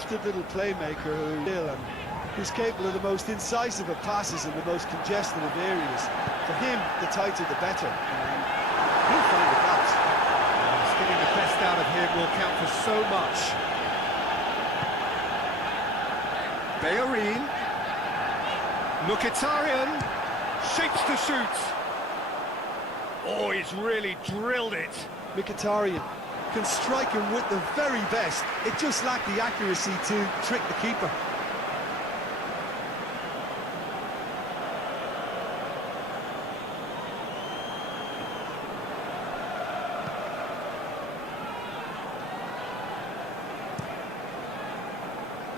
gifted little playmaker who's capable of the most incisive of passes in the most congested of areas. For him, the tighter the better. He'll find the gaps. Getting the best out of him will count for so much. Bellerin. Mkhitaryan. Shapes to shoot. Oh, he's really drilled it. Mkhitaryan can strike him with the very best. It just lacked the accuracy to trick the keeper.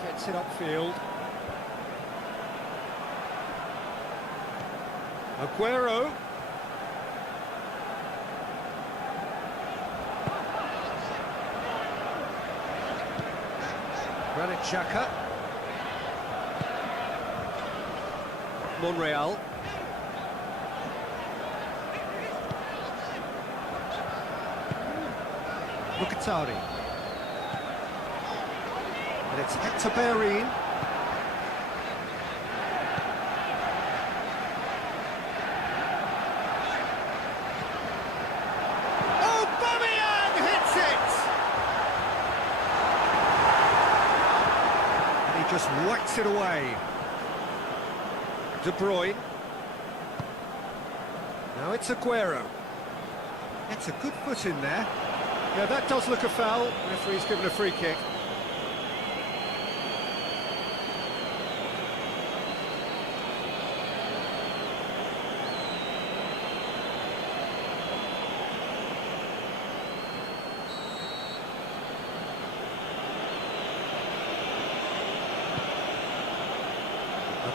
Gets it upfield. Aguero. Granit Xhaka. Monreal. Mkhitaryan. And it's Hector Bellerin. Just whacks it away. De Bruyne. Now it's Aguero. It's a good foot in there. Yeah, that does look a foul. Referee's given a free kick.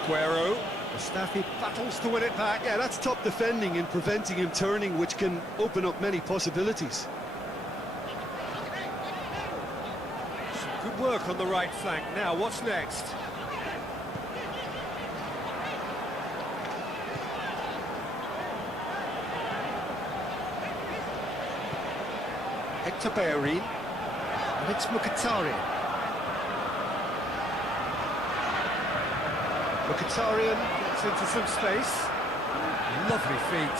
Aguero. Mustafi battles to win it back. Yeah, that's top defending and preventing him turning, which can open up many possibilities. Some good work on the right flank. Now, what's next? Hector Bellerin. And it's Mkhitaryan. Mkhitaryan gets into some space. Lovely feet.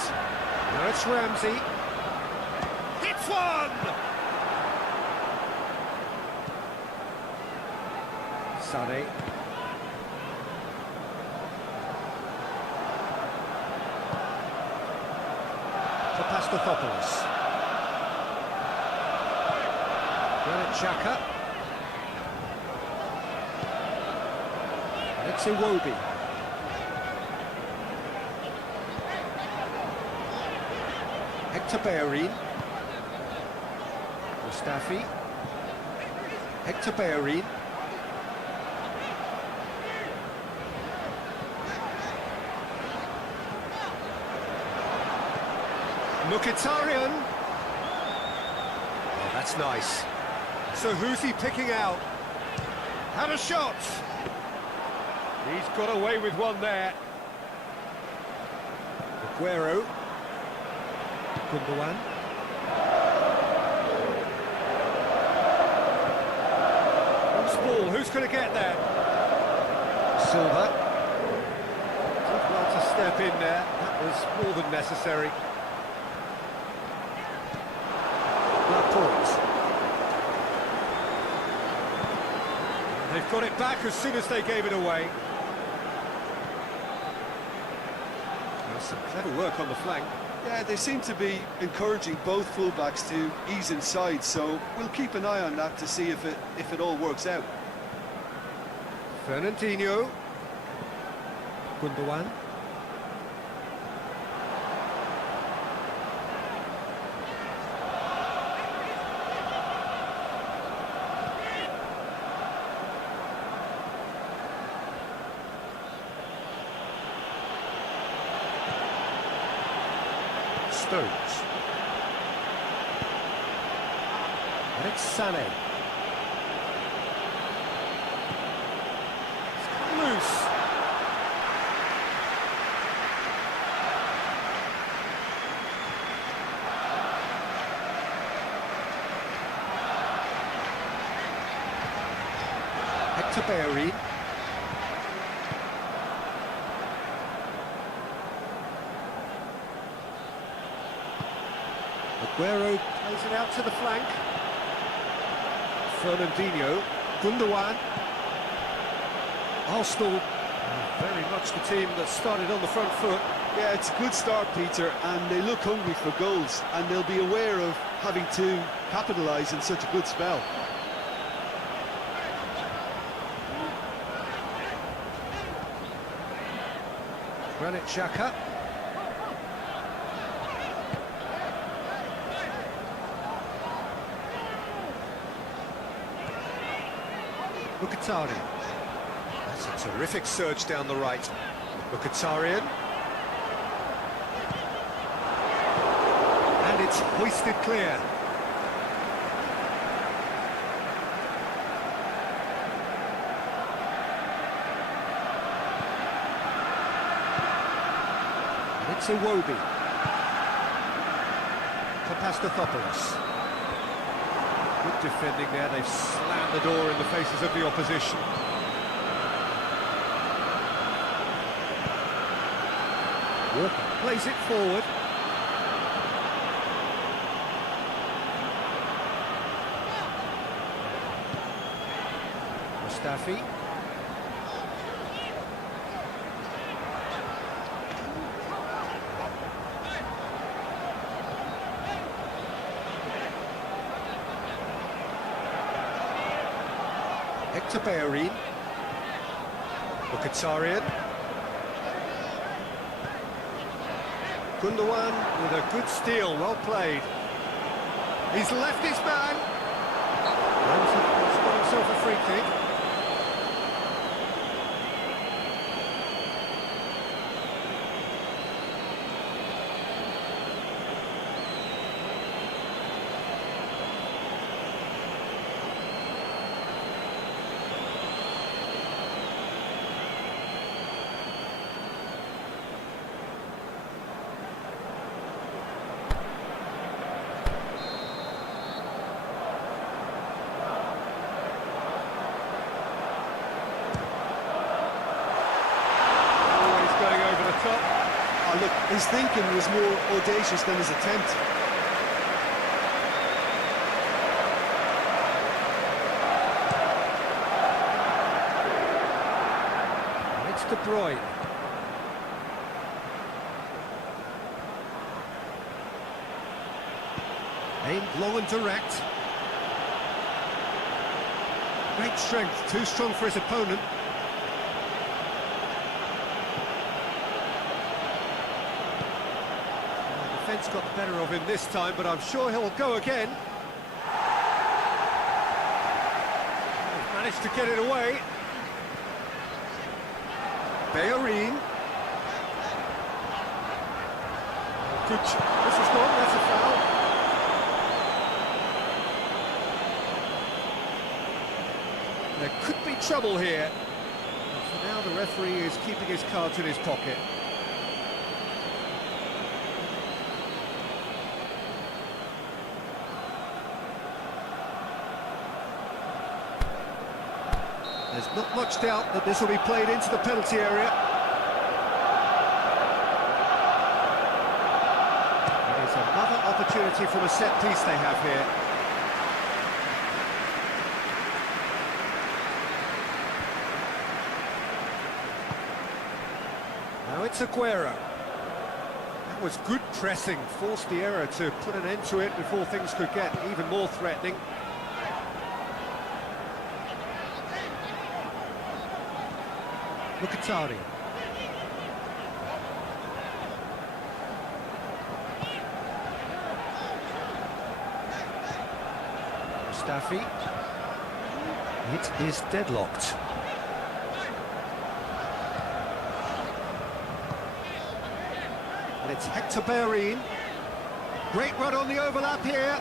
Now it's Ramsey. Hits one! Sané. Papastathopoulos. Granit Xhaka. It's Iwobi. Hector Bellerin. Mustafi. Hector Bellerin. Mkhitaryan. Oh, that's nice. So who's he picking out? Had a shot. He's got away with one there. Aguero. Gundogan. Loose ball, who's going to get there? Silva. Did well to step in there, that was more than necessary. Laporte. They've got it back as soon as they gave it away. Some clever work on the flank. Yeah, they seem to be encouraging both fullbacks to ease inside, so we'll keep an eye on that to see if it all works out. Fernandinho. Gundogan. Stones. And it's Sané. It's come loose. Hector Bellerin. Aguero plays it out to the flank. Fernandinho, Gundogan. Arsenal, very much the team that started on the front foot. Yeah, it's a good start, Peter, and they look hungry for goals, and they'll be aware of having to capitalise in such a good spell. Granit Xhaka. Mkhitaryan. That's a terrific surge down the right. Mkhitaryan. And it's hoisted clear. And it's Iwobi. Papastathopoulos. Good defending there, they've slammed the door in the faces of the opposition. Walker plays it forward. Mustafi. Hector Bellerin. Mkhitaryan. Gundogan with a good steal, well played. He's left his man. He's got himself a free kick. Oh, look, his thinking was more audacious than his attempt. It's De Bruyne. Aimed long and direct. Great strength, too strong for his opponent. Defence got the better of him this time, but I'm sure he'll go again. He's managed to get it away. Bellerin. Good. This is gone. That's a foul. There could be trouble here. And for now, the referee is keeping his cards in his pocket. There's not much doubt that this will be played into the penalty area. It is another opportunity from a set piece they have here. Now it's Aguero. That was good pressing, forced the error to put an end to it before things could get even more threatening. Mkhitaryan. Mustafi. It is deadlocked. And it's Hector Bellerin. Great run on the overlap here.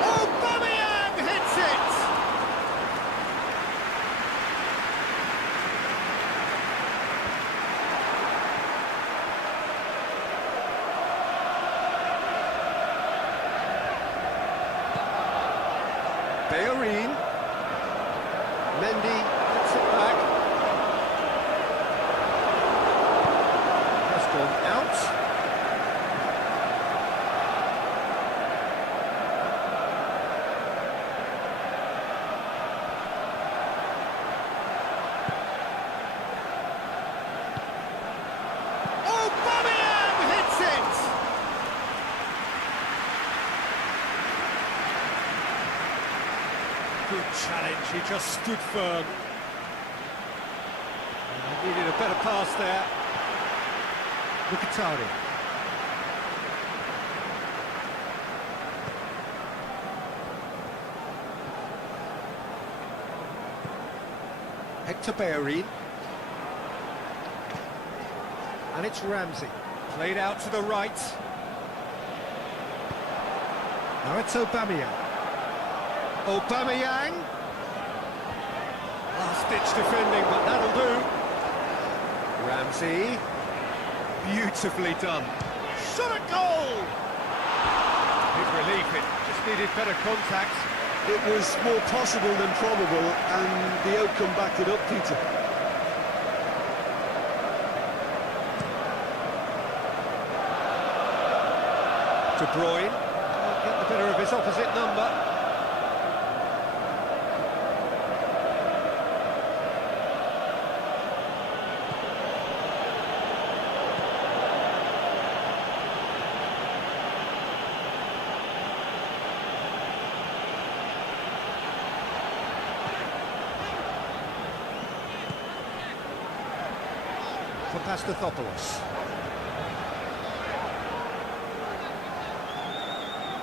Aubameyang hits it! Bellerin. Mendy gets it back. Has gone out. Good challenge, he just stood firm. Needed a better pass there. Mkhitaryan. Hector Bellerin. And it's Ramsey. Played out to the right. Now it's Aubameyang. Aubameyang. Last-ditch defending, but that'll do. Ramsey. Beautifully done. Shot a goal! Big relief, it just needed better contact. It was more possible than probable, and the outcome backed it up, Peter. De Bruyne. Get the better of his opposite number. For Pastathopoulos.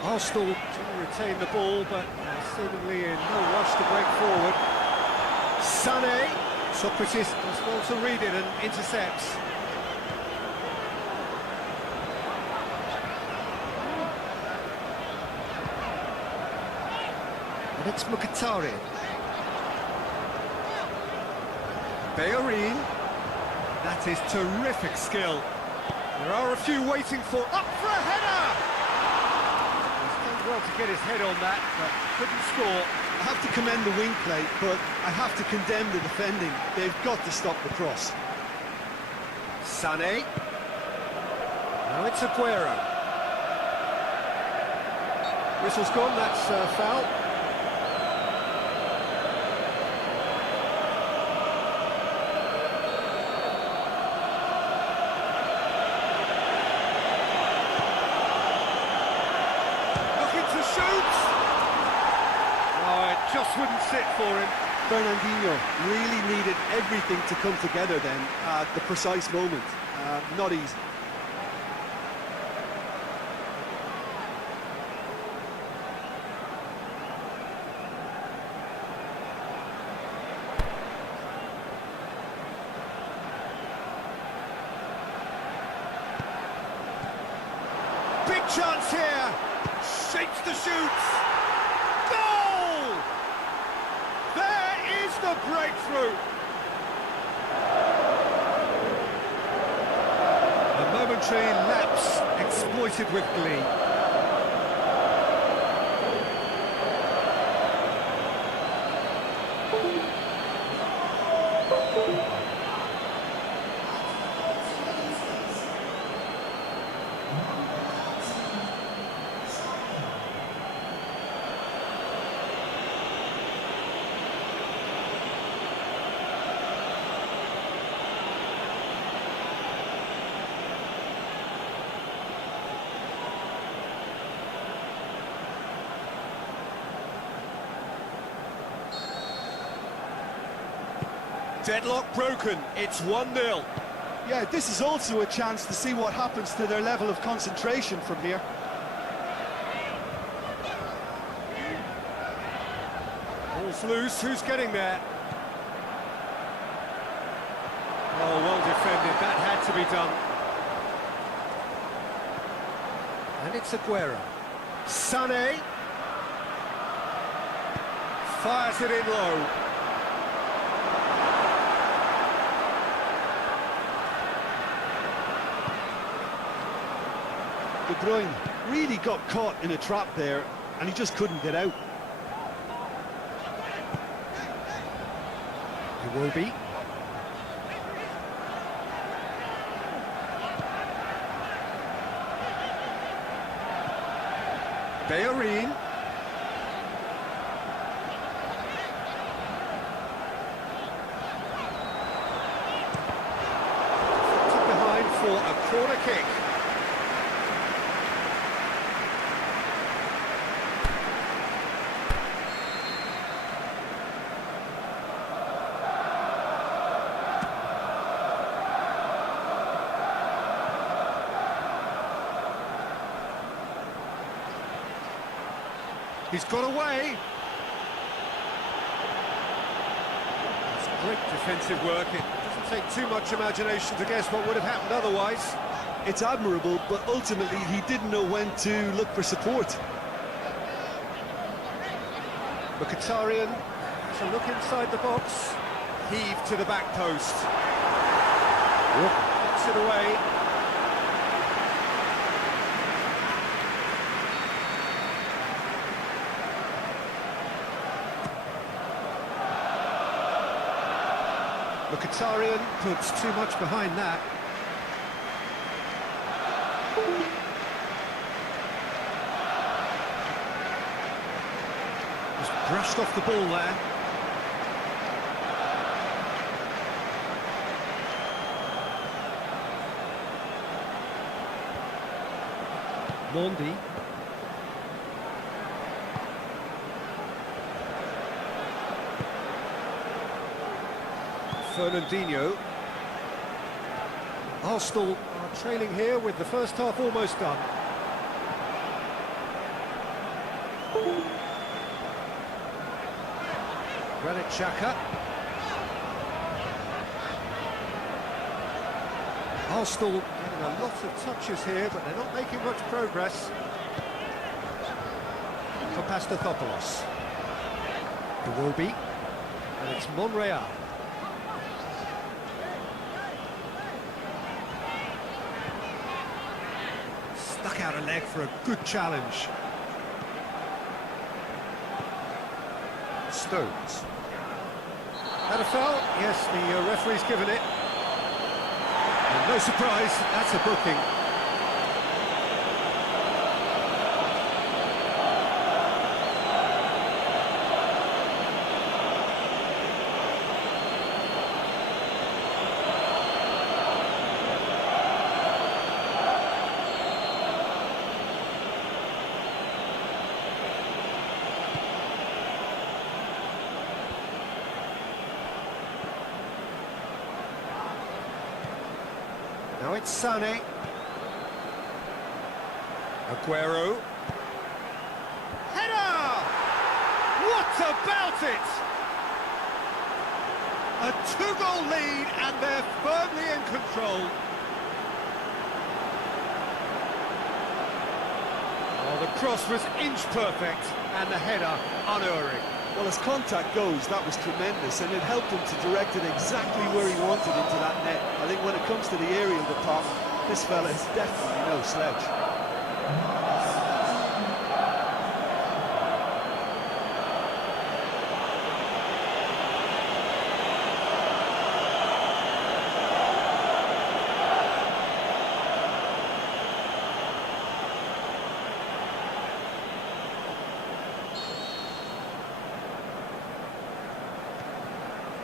Arsenal to retain the ball, but seemingly in no rush to break forward. Sané. Socrates does well to read it and intercepts. And it's Mkhitaryan. Bellerin. That is terrific skill. There are a few waiting for... Up for a header! He's done well to get his head on that, but couldn't score. I have to commend the wing play, but I have to condemn the defending. They've got to stop the cross. Sané. Now it's Aguero. Whistle's gone, that's foul. Just wouldn't sit for him. Fernandinho really needed everything to come together then at the precise moment. Not easy. Big chance here. Shapes the shoots. The breakthrough. A momentary lapse exploited with glee. Deadlock broken, it's 1-0. Yeah, this is also a chance to see what happens to their level of concentration from here. Ball's loose, who's getting there? Oh, well defended, that had to be done. And it's Aguero. Sané. Fires it in low. De Bruyne really got caught in a trap there, and he just couldn't get out. Iwobi. Bellerin. Behind for a corner kick. He's got away. It's great defensive work. It doesn't take too much imagination to guess what would have happened otherwise. It's admirable, but ultimately he didn't know when to look for support. Mkhitaryan has a look inside the box. Heave to the back post. Gets it away. Mkhitaryan puts too much behind that. Just brushed off the ball there. Mondi. Fernandinho. Arsenal are trailing here with the first half almost done. Granit Xhaka. Arsenal getting a lot of touches here, but they're not making much progress. Papastathopoulos. Iwobi. And it's Monreal. Stuck out a leg for a good challenge. Stones. Had a foul? Yes, the referee's given it. And no surprise, that's a booking. Now it's Sané. Aguero. Header! What about it? A two-goal lead and they're firmly in control. Oh, the cross was inch perfect and the header unerring. Well, as contact goes, that was tremendous, and it helped him to direct it exactly where he wanted into that net. I think when it comes to the aerial department, this fella is definitely no sledge.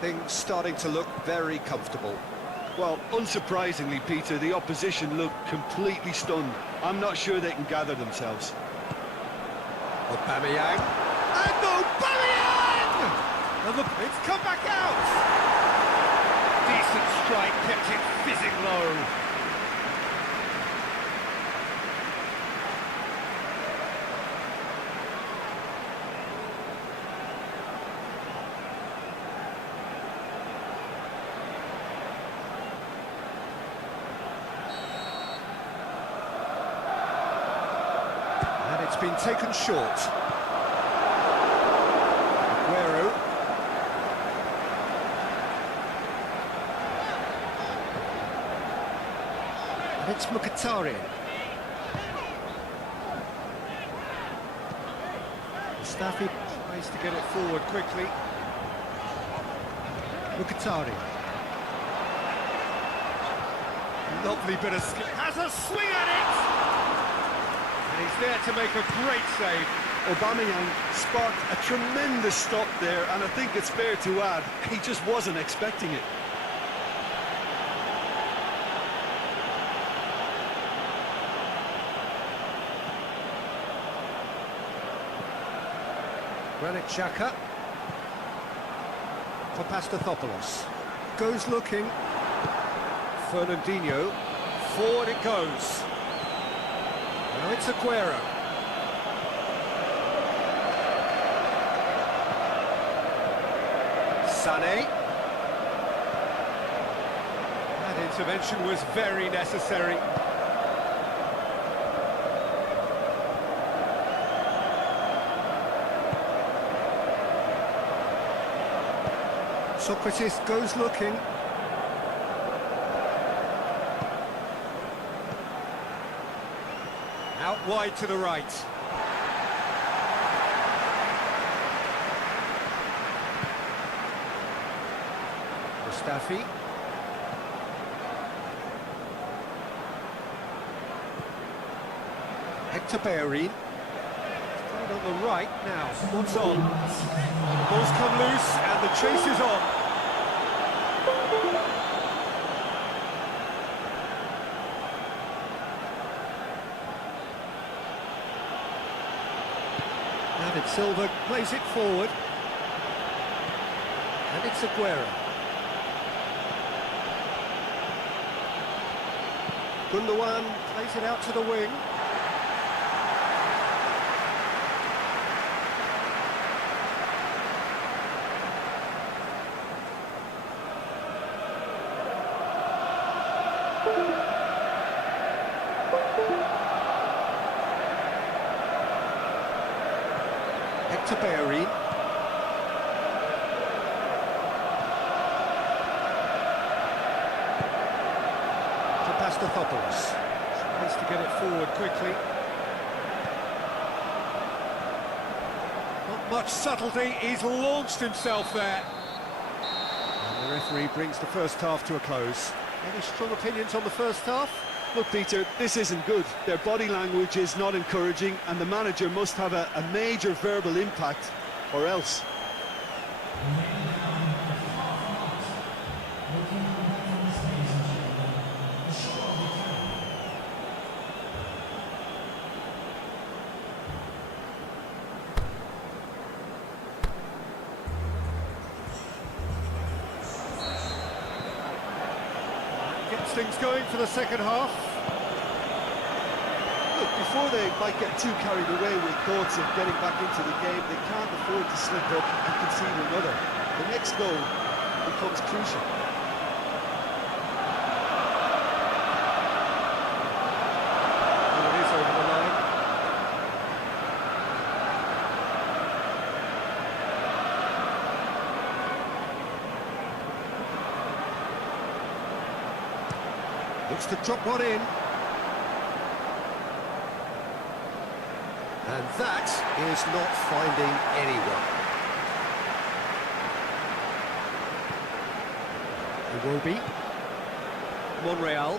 Things starting to look very comfortable. Well, unsurprisingly, Peter, the opposition looked completely stunned. I'm not sure they can gather themselves. Aubameyang. And Aubameyang! And it's come back out! Decent strike, kept it fizzing low. It's been taken short. Aguero. And it's Mkhitaryan. Mustafi tries to get it forward quickly. Mkhitaryan. Lovely bit of skill. Has a swing at it! And he's there to make a great save. Aubameyang sparked a tremendous stop there, and I think it's fair to add, he just wasn't expecting it. Granit Xhaka for Pastathopoulos. Goes looking. Fernandinho. Forward it goes. Now it's Aguero. Sané. That intervention was very necessary. Socrates goes looking. Out wide to the right. Mustafi. Hector Bellerin. On the right now. What's on? The ball's come loose and the chase is on. David Silva plays it forward. And it's Aguero. Gundogan plays it out to the wing. Hector Bellerin. To Pastathopoulos. Tries to get it forward quickly. Not much subtlety, he's launched himself there. And the referee brings the first half to a close. Any strong opinions on the first half? Look, Peter, this isn't good. Their body language is not encouraging, and the manager must have a major verbal impact, or else. Gets things going for the second half. Look, before they might get too carried away with thoughts of getting back into the game, they can't afford to slip up and concede another. The next goal becomes crucial. Oh, it is over the line. Looks to drop one in. And that is not finding anyone. Iwobi. Monreal.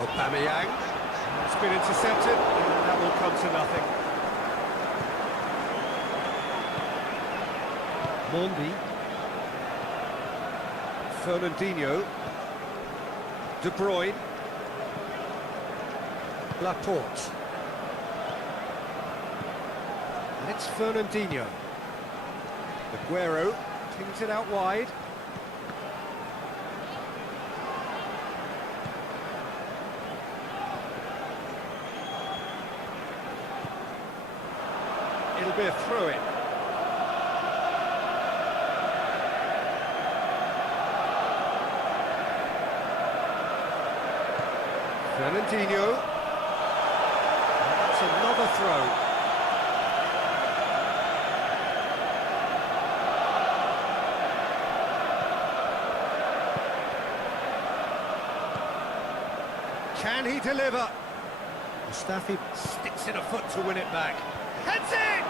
Aubameyang. It's been intercepted, and that will come to nothing. Mondi. Fernandinho. De Bruyne. Laporte. And it's Fernandinho. Aguero pings it out wide. It'll be a throw-in. Fernandinho. That's another throw. Can he deliver? The Mustafi sticks in a foot to win it back. Heads it!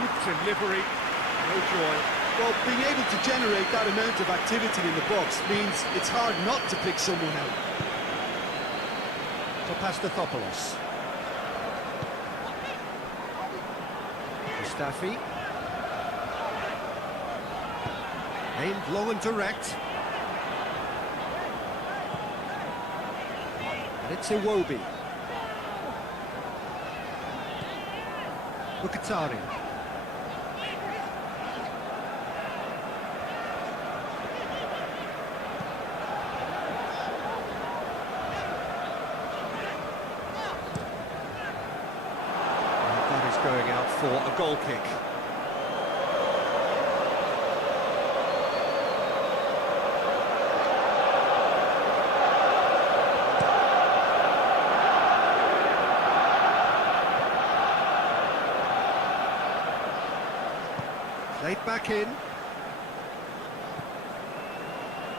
Good delivery, no joy. Well, being able to generate that amount of activity in the box means it's hard not to pick someone out. Papastathopoulos. Mustafi. Aimed long and direct. And it's Iwobi. Mkhitaryan. Going out for a goal kick. Played back in.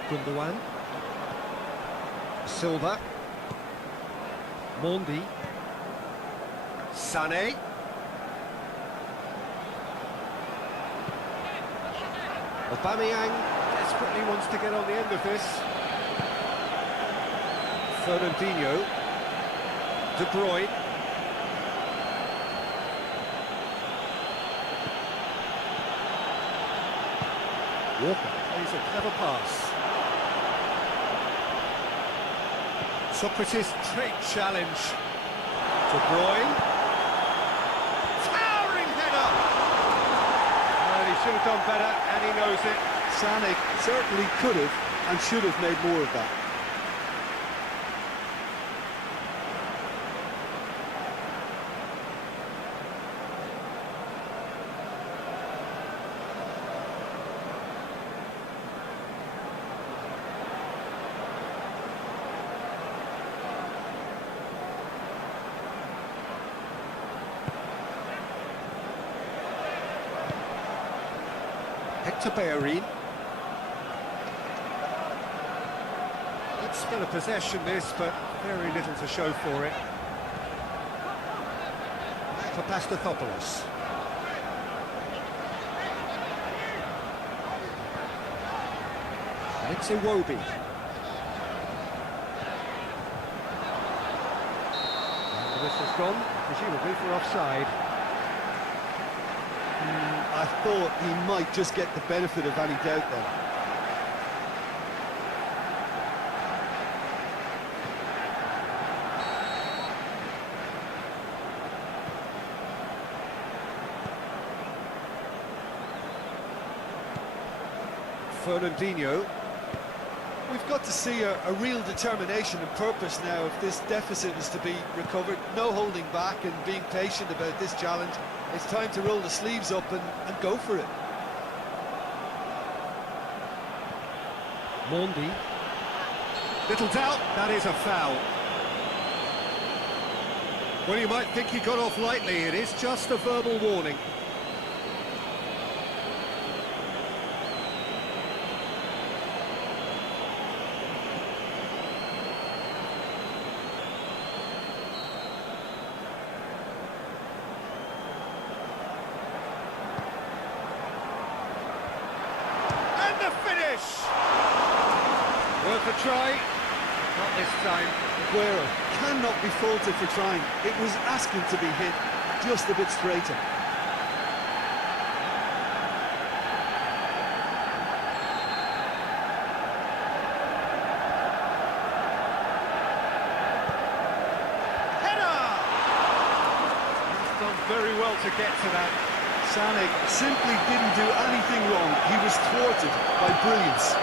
Gundogan. Silva. Mondi. Sané. Aubameyang desperately wants to get on the end of this. Fernandinho. De Bruyne. Walker plays a clever pass. Socrates, great challenge. De Bruyne. Towering header! And he should have done better, and he knows it. Sané certainly could have and should have made more of that. Hector Bellerin. Good spell of possession this, but very little to show for it. Papastathopoulos. And it's Iwobi. And the whistle's gone, presumably for offside. I thought he might just get the benefit of any doubt then. Fernandinho. We've got to see a real determination and purpose now if this deficit is to be recovered. No holding back and being patient about this challenge. It's time to roll the sleeves up and go for it. Mondi. Little doubt, that is a foul. Well, you might think he got off lightly. It is just a verbal warning. Worth a try, not this time. Aguero cannot be faulted for trying. It was asking to be hit just a bit straighter. Header! He's done very well to get to that. Sané simply didn't do anything wrong. He was thwarted by brilliance.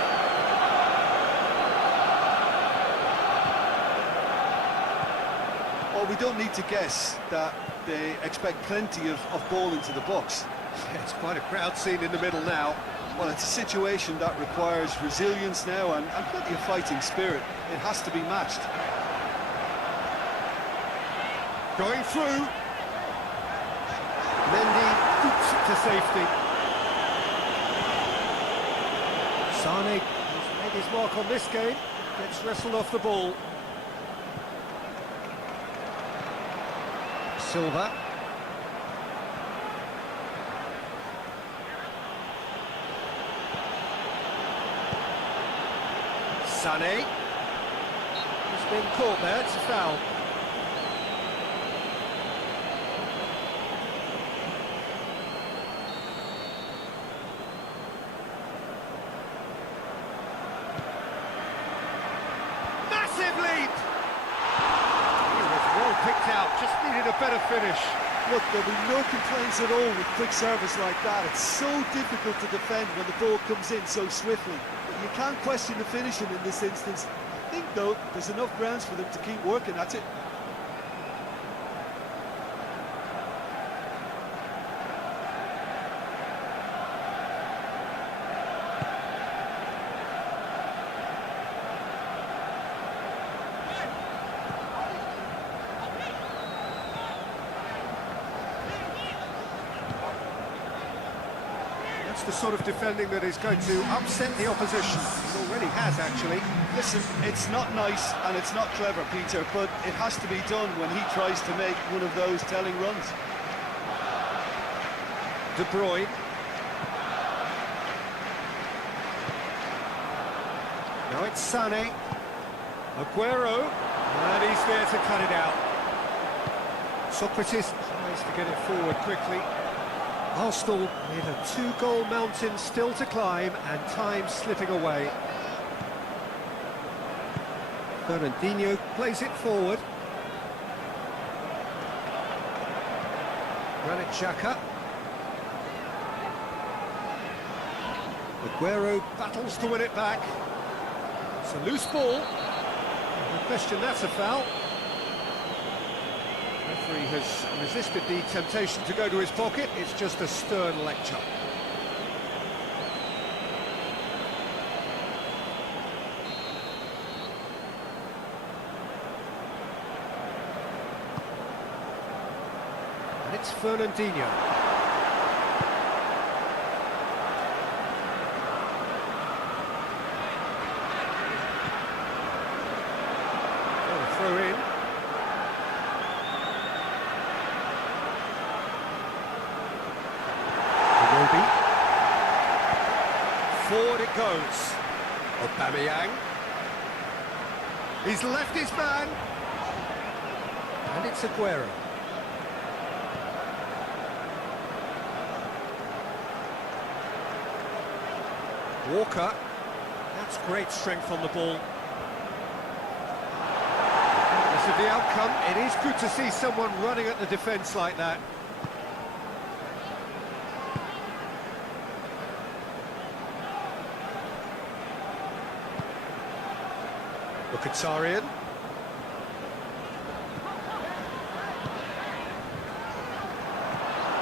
Well, we don't need to guess that they expect plenty of ball into the box. Yeah, it's quite a crowd scene in the middle now. Well, it's a situation that requires resilience now and plenty of fighting spirit. It has to be matched. Going through. Mendy boots it to safety. Sané has made his mark on this game. Gets wrestled off the ball. Silva. Sané. He's been caught there, it's a foul. Massive leap! He was well picked out, just needed a better finish. Look, there'll be no complaints at all with quick service like that. It's so difficult to defend when the ball comes in so swiftly. You can't question the finishing in this instance. I think, though, there's enough grounds for them to keep working at it. That's the sort of defending that is going to upset the opposition. It already has, actually. Listen, it's not nice and it's not clever, Peter, but it has to be done when he tries to make one of those telling runs. De Bruyne. Now it's Sané. Aguero. And he's there to cut it out. Socrates tries to get it forward quickly. Arsenal with a 2-goal mountain still to climb and time slipping away. Fernandinho plays it forward. Granit Xhaka. Aguero battles to win it back. It's a loose ball. No question that's a foul. The referee has resisted the temptation to go to his pocket. It's just a stern lecture. And it's Fernandinho. Oh, throw in. Forward it goes. Aubameyang. He's left his man. And it's Aguero. Walker. That's great strength on the ball. This is the outcome. It is good to see someone running at the defence like that. Mkhitaryan.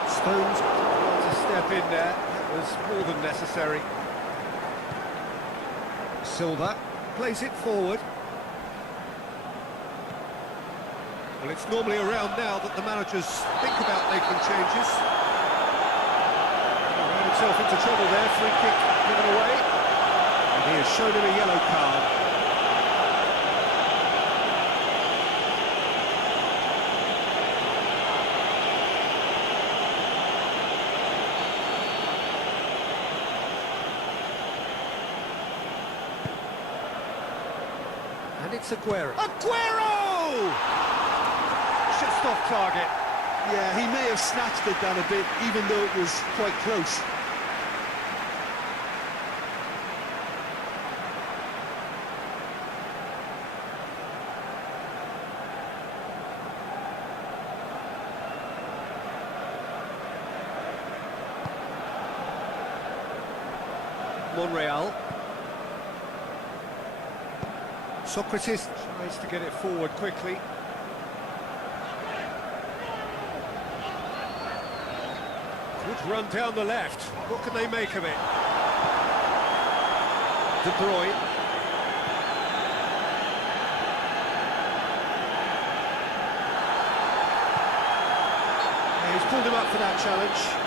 Stones to step in there. That was more than necessary. Silva plays it forward. Well, it's normally around now that the managers think about making changes. He ran himself into trouble there. Free kick given away. And he has shown him a yellow card. And it's Aguero. Aguero! Just off target. Yeah, he may have snatched it down a bit, even though it was quite close. Monreal. Socrates tries to get it forward quickly. Good run down the left. What can they make of it? De Bruyne. Yeah, he's pulled him up for that challenge.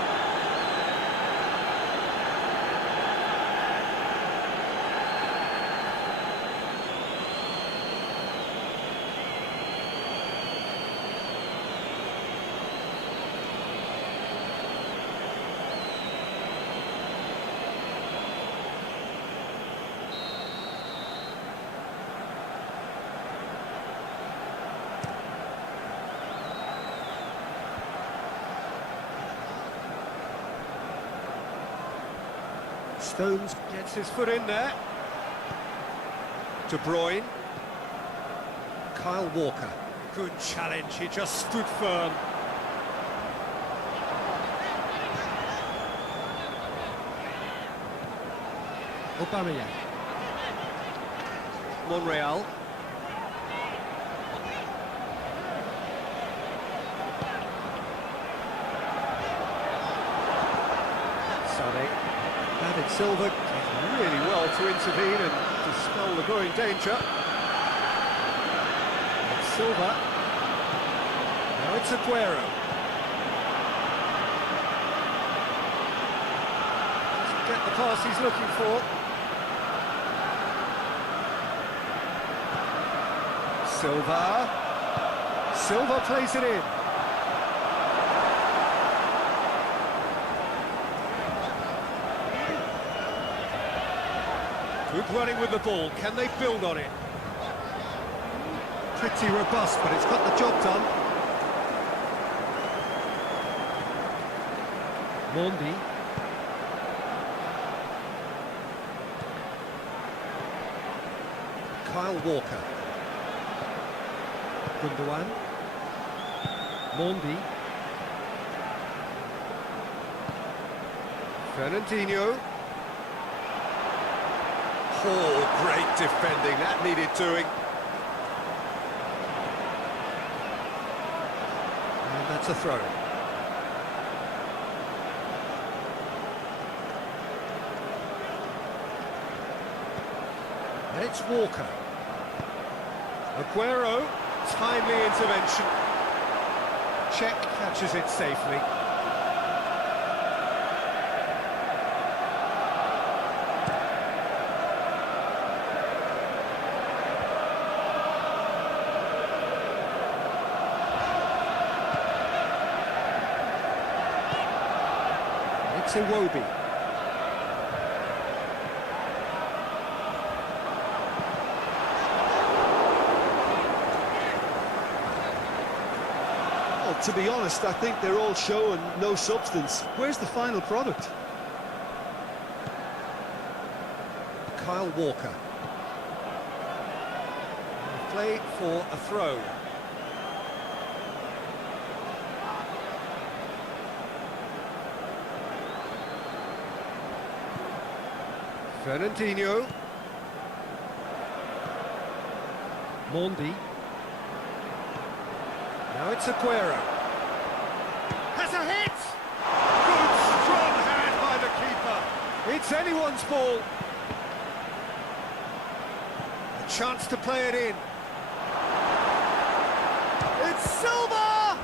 Stones gets his foot in there. De Bruyne. Kyle Walker. Good challenge, he just stood firm. Aubameyang. Monreal. Sané. David Silva did really well to intervene and dispel the growing danger. And Silva. Now it's Aguero. Doesn't get the pass he's looking for. Silva plays it in. Good running with the ball. Can they build on it? Pretty robust, but it's got the job done. Mondi. Kyle Walker. Gundogan. Mondi. Fernandinho. Oh, great defending, that needed doing. And that's a throw. And it's Walker. Aguero. Timely intervention. Czech catches it safely. It's Iwobi. To be honest, I think they're all show and no substance. Where's the final product? Kyle Walker. Play for a throw. Fernandinho. Mondi. Now it's Aguero. Has a hit! Good strong hand by the keeper. It's anyone's ball. A chance to play it in. It's Silva!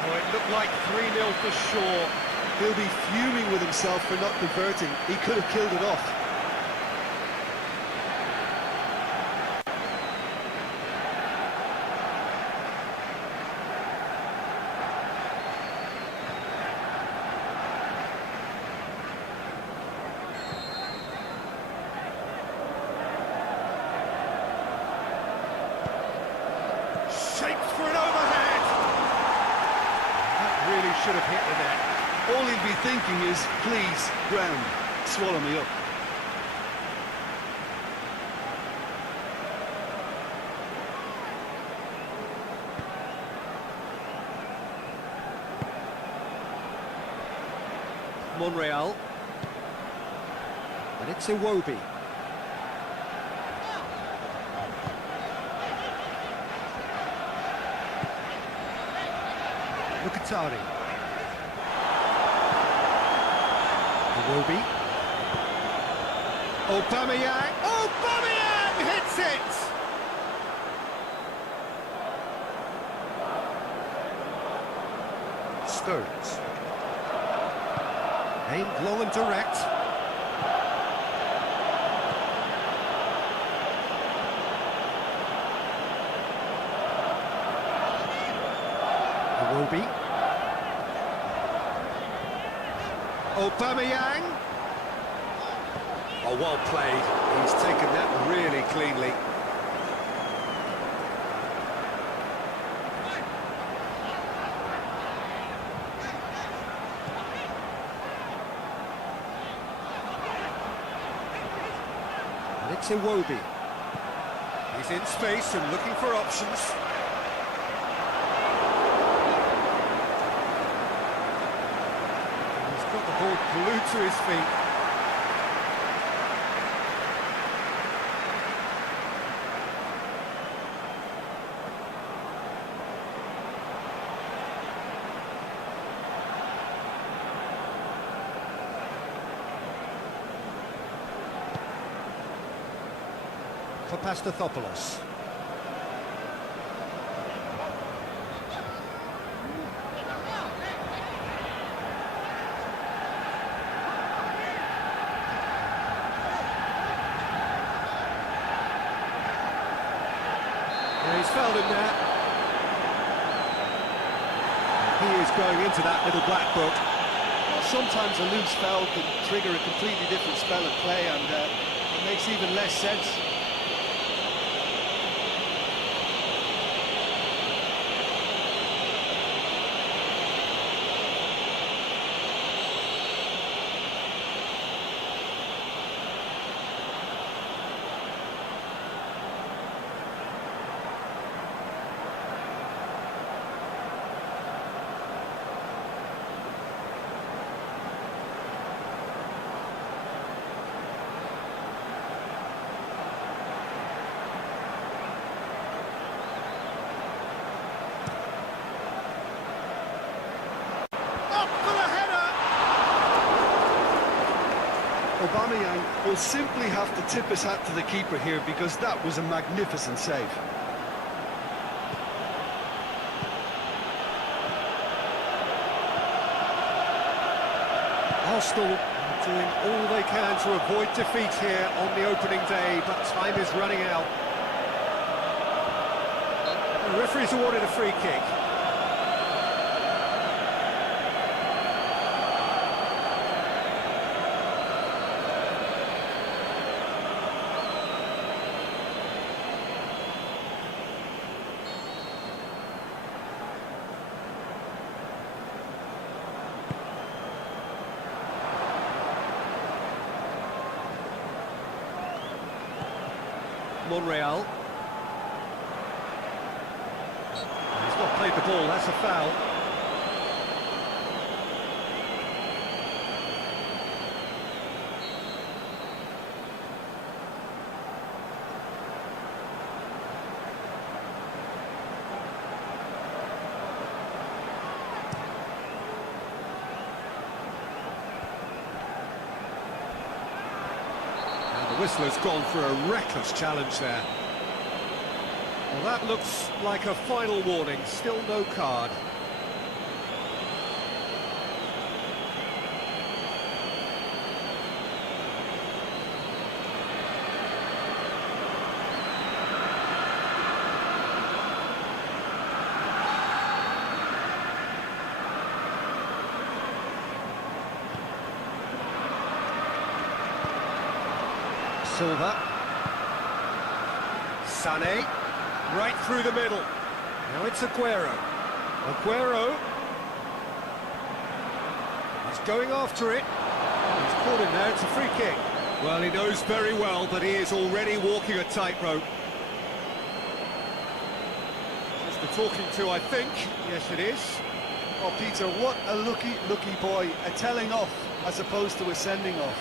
Oh, it looked like 3-0 for sure. He'll be fuming with himself for not converting. He could have killed it off. Shapes for an overhead! That really should have hit the net. All he'd be thinking is, please, ground, swallow me up. Monreal. And it's Iwobi. Mkhitaryan. Iwobi. Aubameyang. Aubameyang hits it! Stones. Aimed long and direct. Iwobi. Aubameyang. Oh, well played. He's taken that really cleanly. It's Iwobi. He's in space and looking for options. He's got the ball glued to his feet. For Pastathopoulos. He's fouled him there. He is going into that little black book. Well, sometimes a loose foul can trigger a completely different spell of play, and it makes even less sense. Aubameyang will simply have to tip his hat to the keeper here, because that was a magnificent save. Arsenal doing all they can to avoid defeat here on the opening day, but time is running out. The referee's awarded a free kick. Monreal. He's not played the ball, that's a foul. The whistler's gone for a reckless challenge there. Well, that looks like a final warning, still no card. Silva. Sané, right through the middle. Now it's Aguero. Aguero. He's going after it. He's caught him there, it's a free kick. Well, he knows very well that he is already walking a tightrope. Just the talking to, I think. Yes, it is. Oh, Peter, what a lucky boy. A telling off as opposed to a sending off.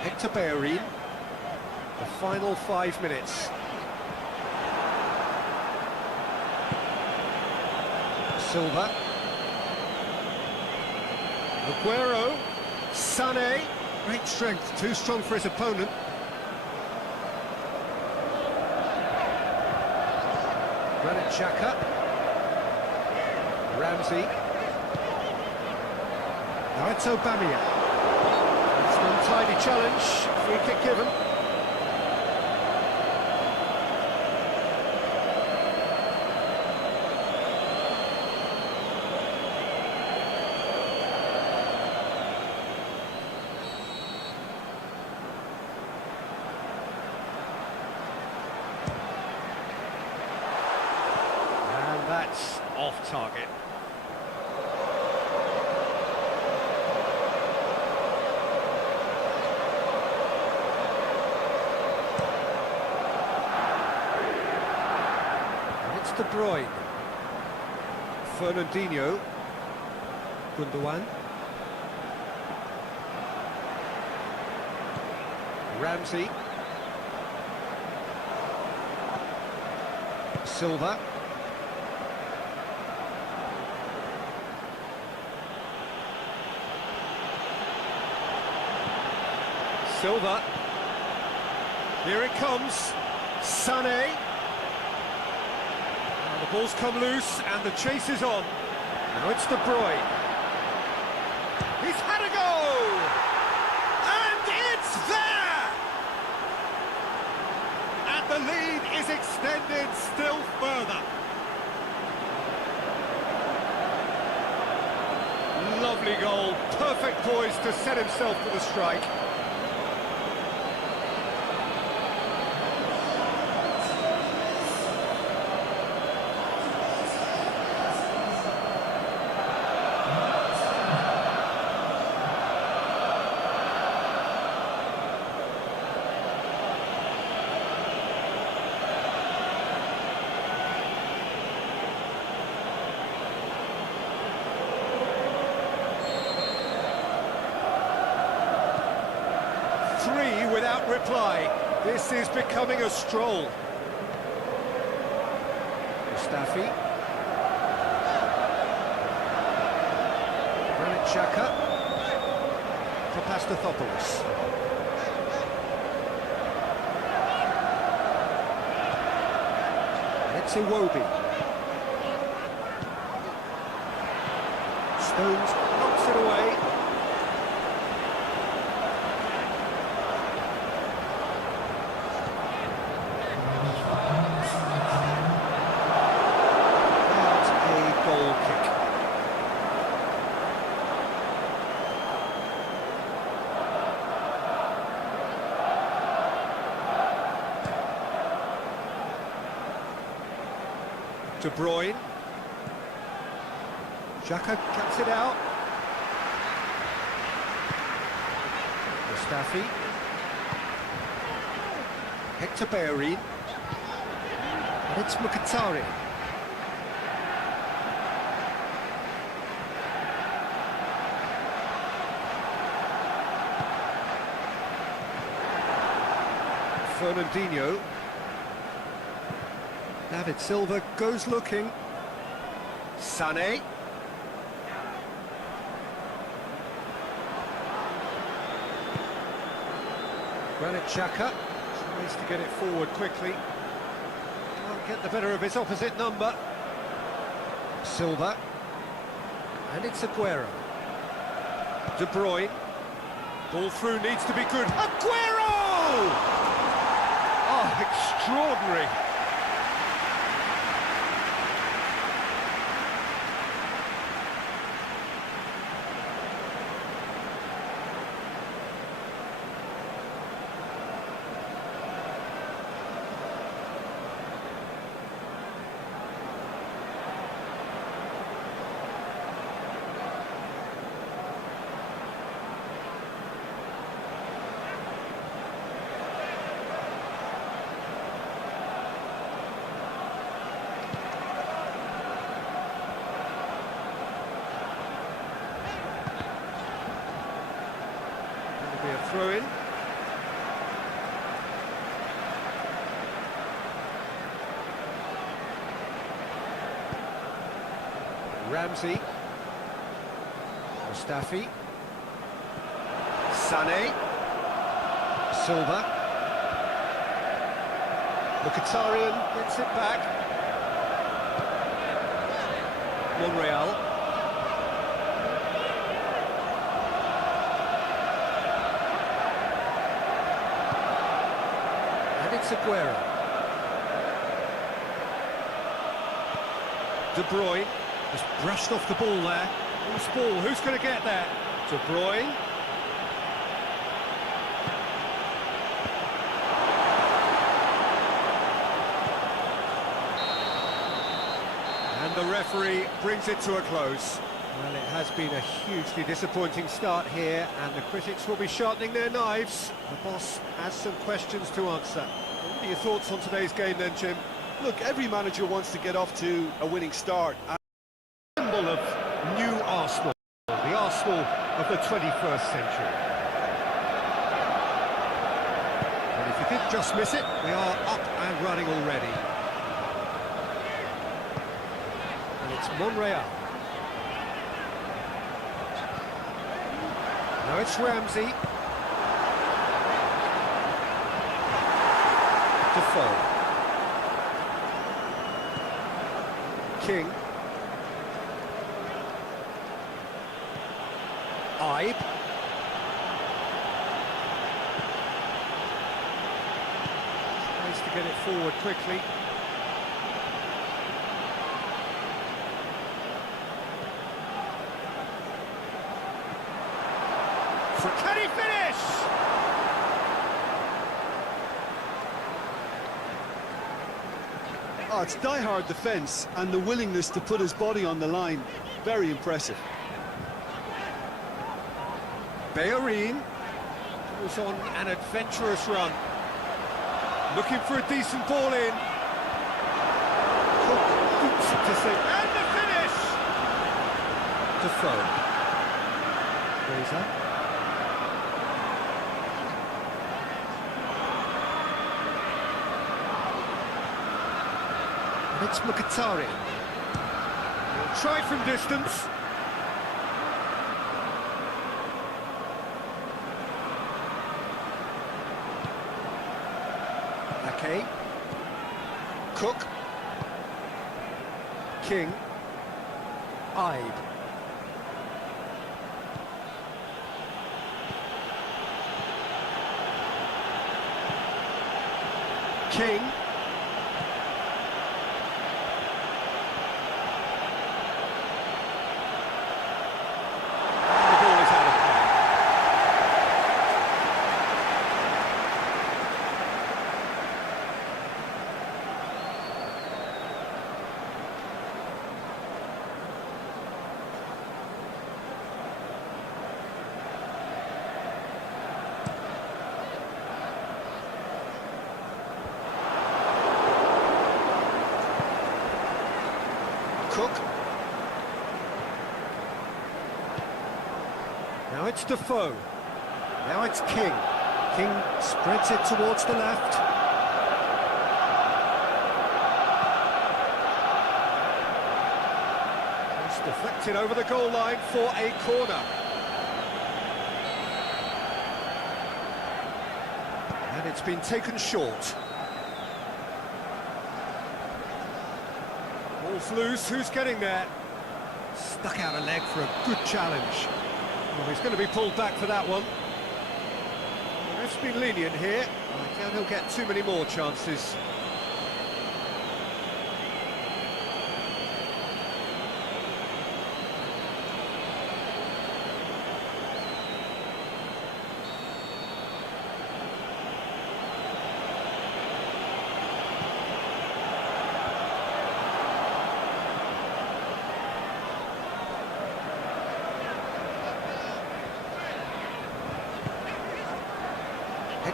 Hector Bellerin, the final 5 minutes. Silva. Aguero. Sané. Great strength, too strong for his opponent. Granit Xhaka. Ramsey. Now it's Aubameyang. It's an untidy challenge, free kick given. off target. And it's De Bruyne. Fernandinho. Gundogan. Ramsey. Silva. Silva. Here it comes. Sané. Now the ball's come loose and the chase is on. Now it's De Bruyne. He's had a go! And it's there! And the lead is extended still further. Lovely goal, perfect poise to set himself for the strike. Three without reply. This is becoming a stroll. Mustafi. Granit Xhaka. Papastathopoulos. It's Iwobi. Stones knocks it away. De Bruyne. Xhaka cuts it out. Mustafi. Hector Bellerin. And it's Mkhitaryan. Fernandinho. David Silva goes looking. Sané. Granit Xhaka tries to get it forward quickly. Can't get the better of his opposite number. Silva. And it's Aguero. De Bruyne. Ball through needs to be good. Aguero! Oh, extraordinary. Be a throw-in. Ramsey. Mustafi. Sané. Silva. Mkhitaryan gets it back. Monreal. It's Aguero. De Bruyne just brushed off the ball there. Loose ball, who's going to get there? De Bruyne. And the referee brings it to a close. Well, it has been a hugely disappointing start here, and the critics will be sharpening their knives. The boss has some questions to answer. What are your thoughts on today's game then, Jim? Look, every manager wants to get off to a winning start. Symbol of new Arsenal, the Arsenal of the 21st century. And if you did just miss it, we are up and running already. And it's Monreal. Now it's Ramsey. Defoe. King. Ibe. Nice to get it forward quickly. Can he finish? Oh, it's die-hard defence and the willingness to put his body on the line. Very impressive. Bellerin was on an adventurous run. Looking for a decent ball in. Oops, to save. And the finish! Defoe. Fraser. It's Mkhitaryan. He'll try from distance. Okay. Cook. King. Ibe. King. Cook. Now it's Defoe. Now it's King. King spreads it towards the left. It's deflected over the goal line for a corner. And it's been taken short. Ball's loose, who's getting there? Stuck out a leg for a good challenge. Well, he's going to be pulled back for that one. The ref's been lenient here. I doubt he'll get too many more chances.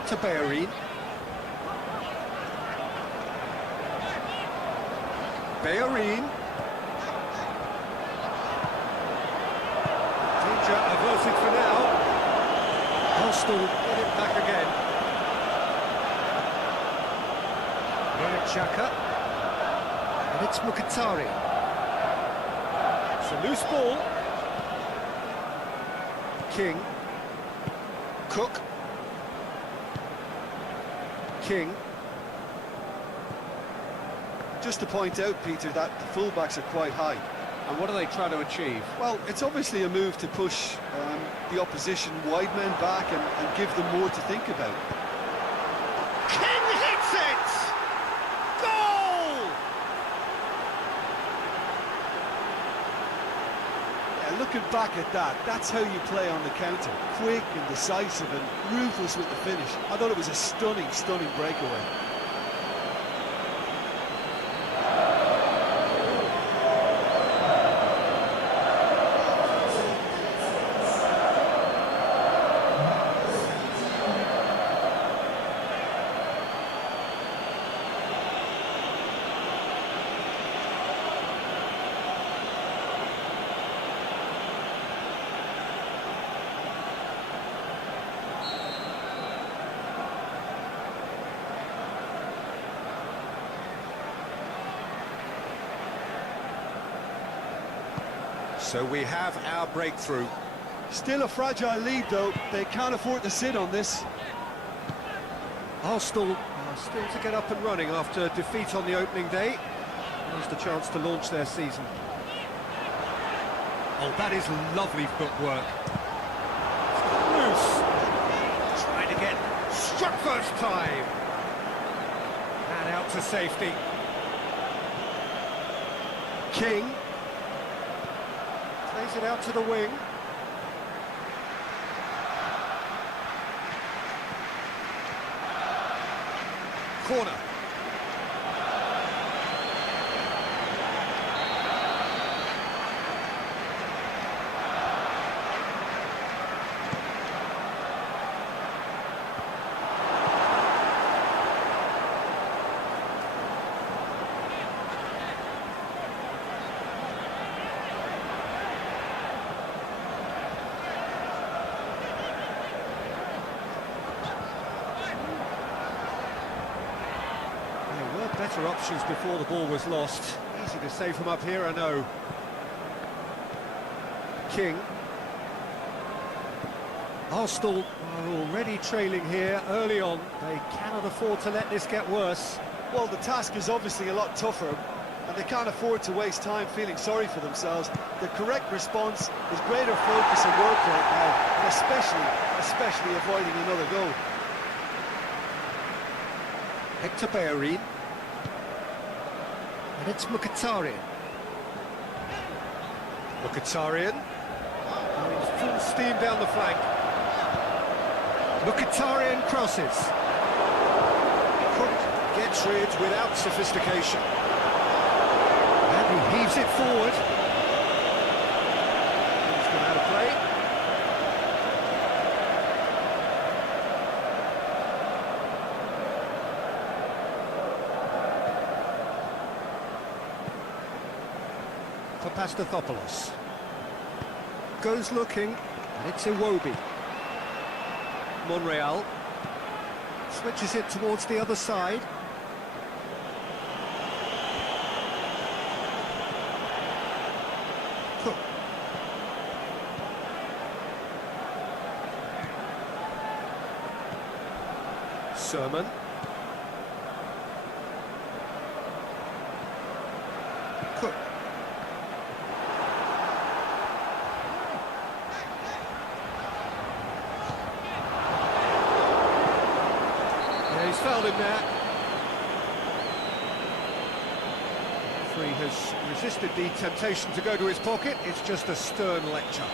To Bellerin. Bellerin. Danger averted for now. Arsenal get it back again. Granit Xhaka. And it's Mkhitaryan. It's a loose ball. King. Cook. King. Just to point out, Peter, that the fullbacks are quite high. And what are they trying to achieve? Well, it's obviously a move to push the opposition wide men back and give them more to think about. King hits it! Goal! Yeah, looking back at that, that's how you play on the counter. Quick and decisive and ruthless with the finish. I thought it was a stunning, stunning breakaway. So we have our breakthrough. Still a fragile lead, though. They can't afford to sit on this. Arsenal are still to get up and running after defeat on the opening day. Now's the chance to launch their season. Oh, that is lovely footwork. Loose. Trying to get struck first time. And out to safety. King. Plays it out to the wing. Corner. Better options before the ball was lost. Easy to save from up here, I know. King. Arsenal are already trailing here early on. They cannot afford to let this get worse. Well, the task is obviously a lot tougher, and they can't afford to waste time feeling sorry for themselves. The correct response is greater focus and work right now, and especially avoiding another goal. Hector Bellerin. And it's Mkhitaryan. Mkhitaryan. Going full steam down the flank. Mkhitaryan crosses. Cook gets rid without sophistication. And he heaves it forward. He's gone out of play. Papastathopoulos goes looking, and it's Iwobi. Monreal switches it towards the other side. Cook. Sermon. Cook. He's fouled him there. Referee has resisted the temptation to go to his pocket. It's just a stern lecture.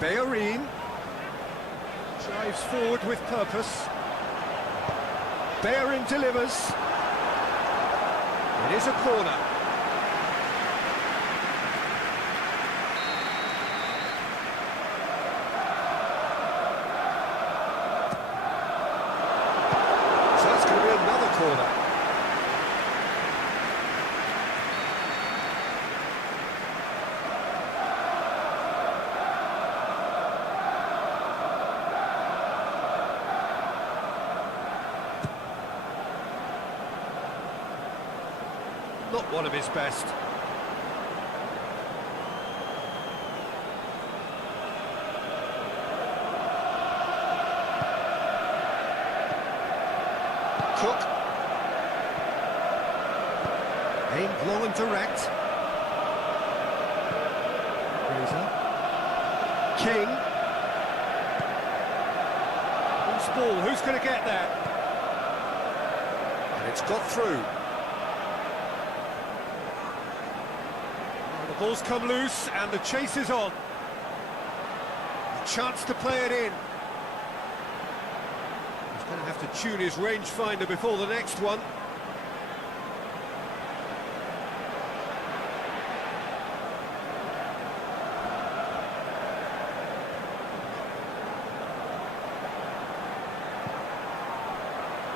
Bellerin drives forward with purpose. Bellerin delivers. It is a corner. So that's going to be another corner. Not one of his best. Cook. Aimed long and direct. Fraser. King. Loose ball, who's going to get there? And it's got through. The ball's come loose and the chase is on. A chance to play it in. He's going to have to tune his rangefinder before the next one.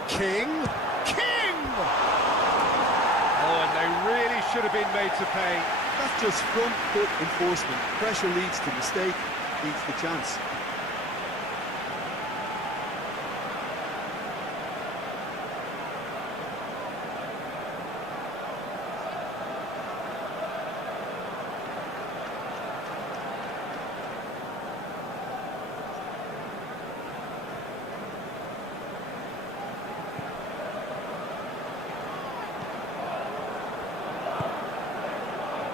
King! Oh, and they really should have been made to pay. That's just front foot enforcement. Pressure leads to mistake, leads to chance.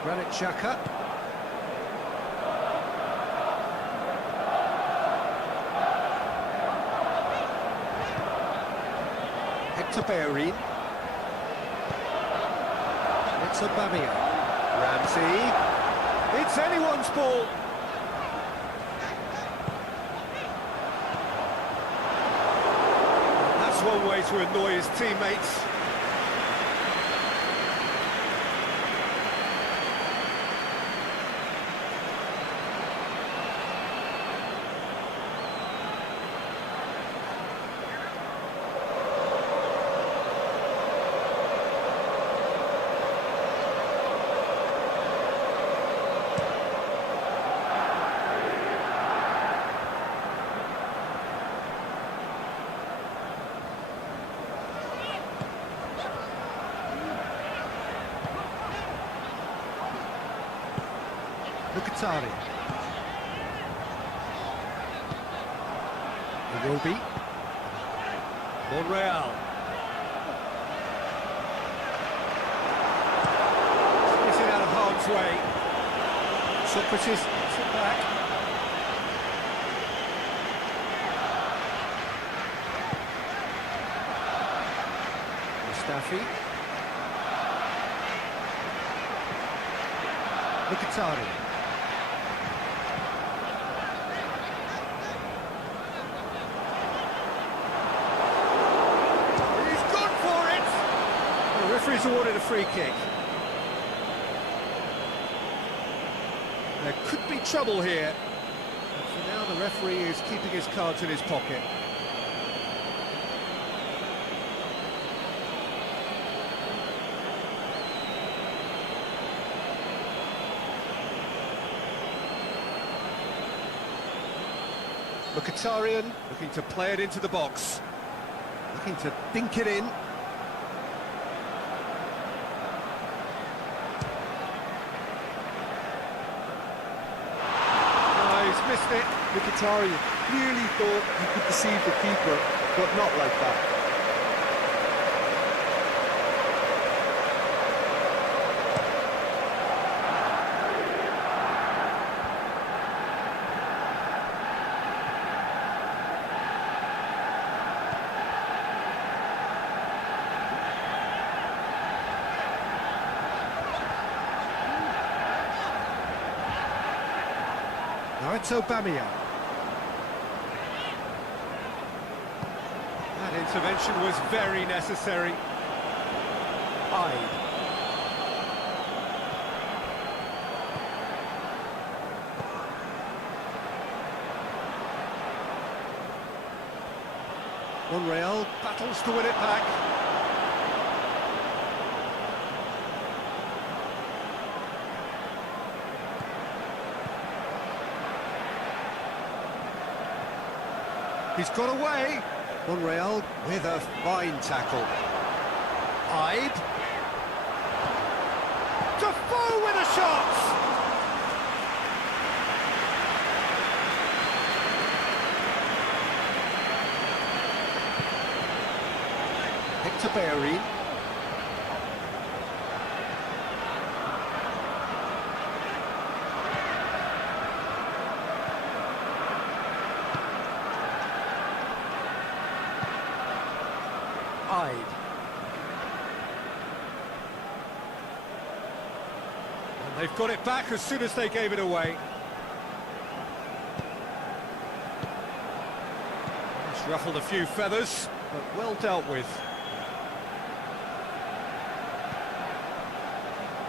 Granit Xhaka. Hector Bellerin. It's Aubameyang. Ramsey. It's anyone's ball. That's one way to annoy his teammates. Mkhitaryan. Iwobi. Monreal. Missing out of harm's way. Socrates, sit back. Mustafi. Mkhitaryan. Referee's awarded a free kick. There could be trouble here. But for now, the referee is keeping his cards in his pocket. Mkhitaryan looking to play it into the box. Looking to dink it in. Missed it. Mkhitaryan clearly thought he could deceive the keeper, but not like that. Now it's Aubameyang. That intervention was very necessary. Hyde. Monreal battles to win it back. He's got away. Monreal with a fine tackle. Hyde. Defoe with a shot! Hector Bellerin. Hyde. And they've got it back as soon as they gave it away. It's ruffled a few feathers, but well dealt with.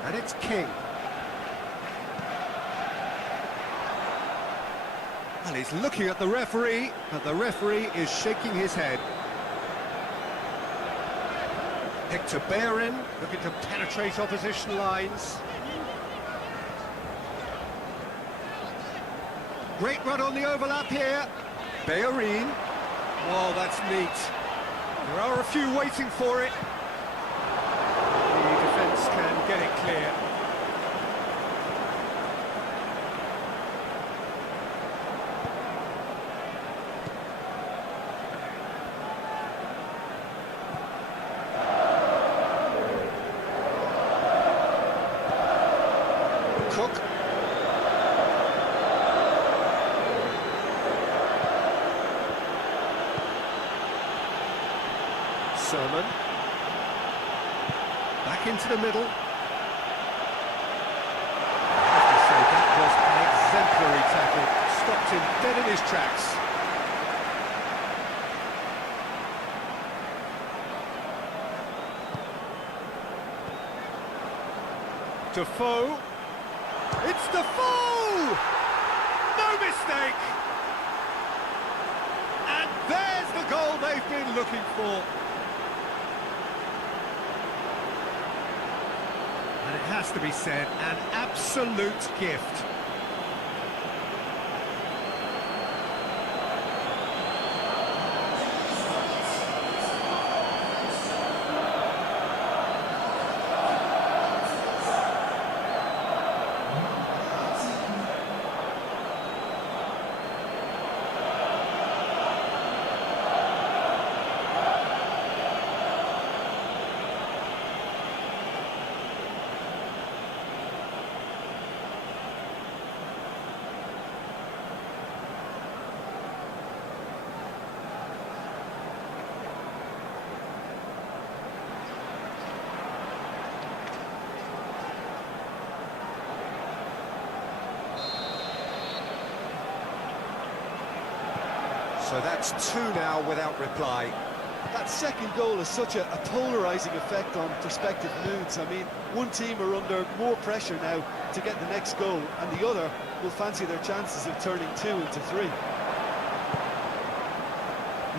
And it's King. And he's looking at the referee, and the referee is shaking his head. Picked to Bellerin, looking to penetrate opposition lines. Great run on the overlap here. Bellerin. Oh, that's neat. There are a few waiting for it. The defence can get it clear. Cook. Sermon. Back into the middle. I have to say, that was an exemplary tackle. Stopped him dead in his tracks. Defoe. It's Defoe! No mistake! And there's the goal they've been looking for. And it has to be said, an absolute gift. So that's two now without reply. That second goal has such a polarising effect on prospective moods. I mean, one team are under more pressure now to get the next goal, and the other will fancy their chances of turning 2 into 3.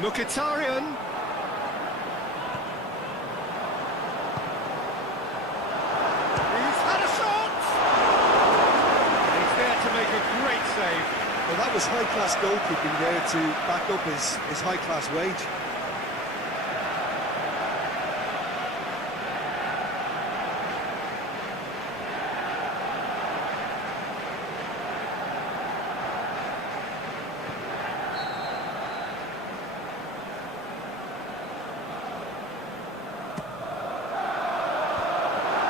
Mkhitaryan. He's had a shot! And he's there to make a great save. Well, that was high-class goalkeeping there to back up his high-class wage.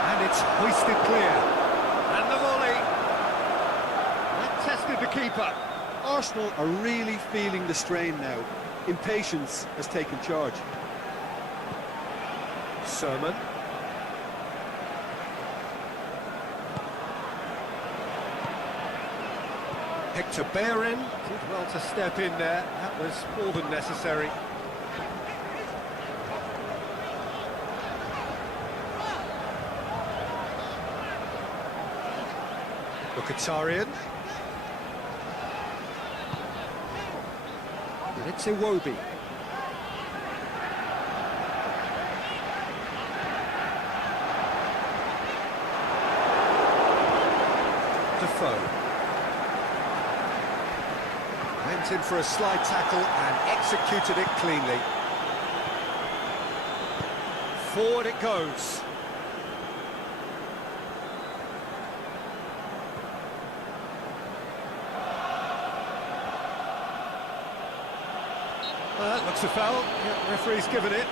And it's hoisted clear. And the volley. That tested the keeper. Arsenal are really feeling the strain now. Impatience has taken charge. Sermon. Picked to Bellerin. Did well to step in there. That was more than necessary. Mkhitaryan. It's Iwobi. Defoe. Went in for a slide tackle and executed it cleanly. Forward it goes. Looks a foul. Yeah, referee's given it.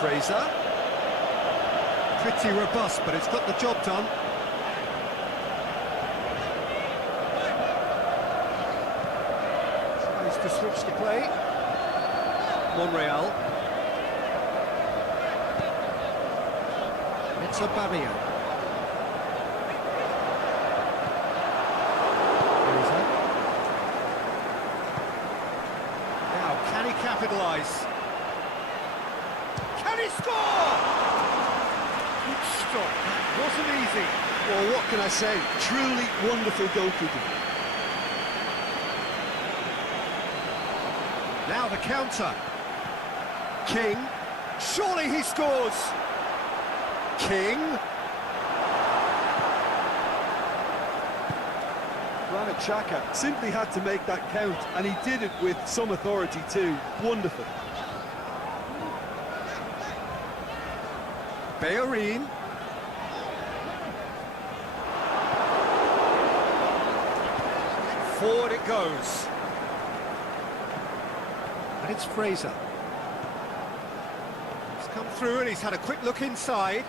Fraser. Pretty robust, but it's got the job done. Tries to switch the play. Monreal. It's Aubameyang. Now, can he capitalise? Can he score? Good stop. That wasn't easy. Well, what can I say? Truly wonderful goalkeeping. Now the counter. King. Surely he scores. King. Granit Xhaka simply had to make that count, and he did it with some authority too. Wonderful. Bellerin. Forward it goes. And it's Fraser. He's come through and he's had a quick look inside.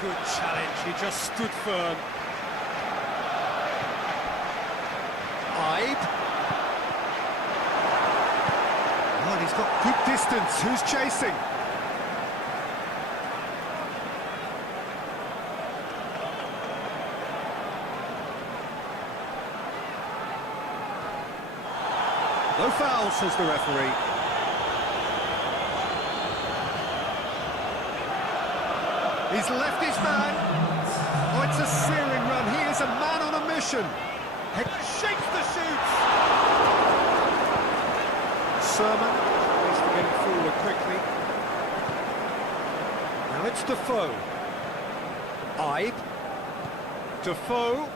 Good challenge, he just stood firm. Ibe. Oh, and he's got good distance. Who's chasing? No foul, says the referee. He's left his man. Oh, it's a searing run. He is a man on a mission. Head shakes the shoots. Sermon needs to get it forward quickly. Now it's Defoe. Ibe. Defoe.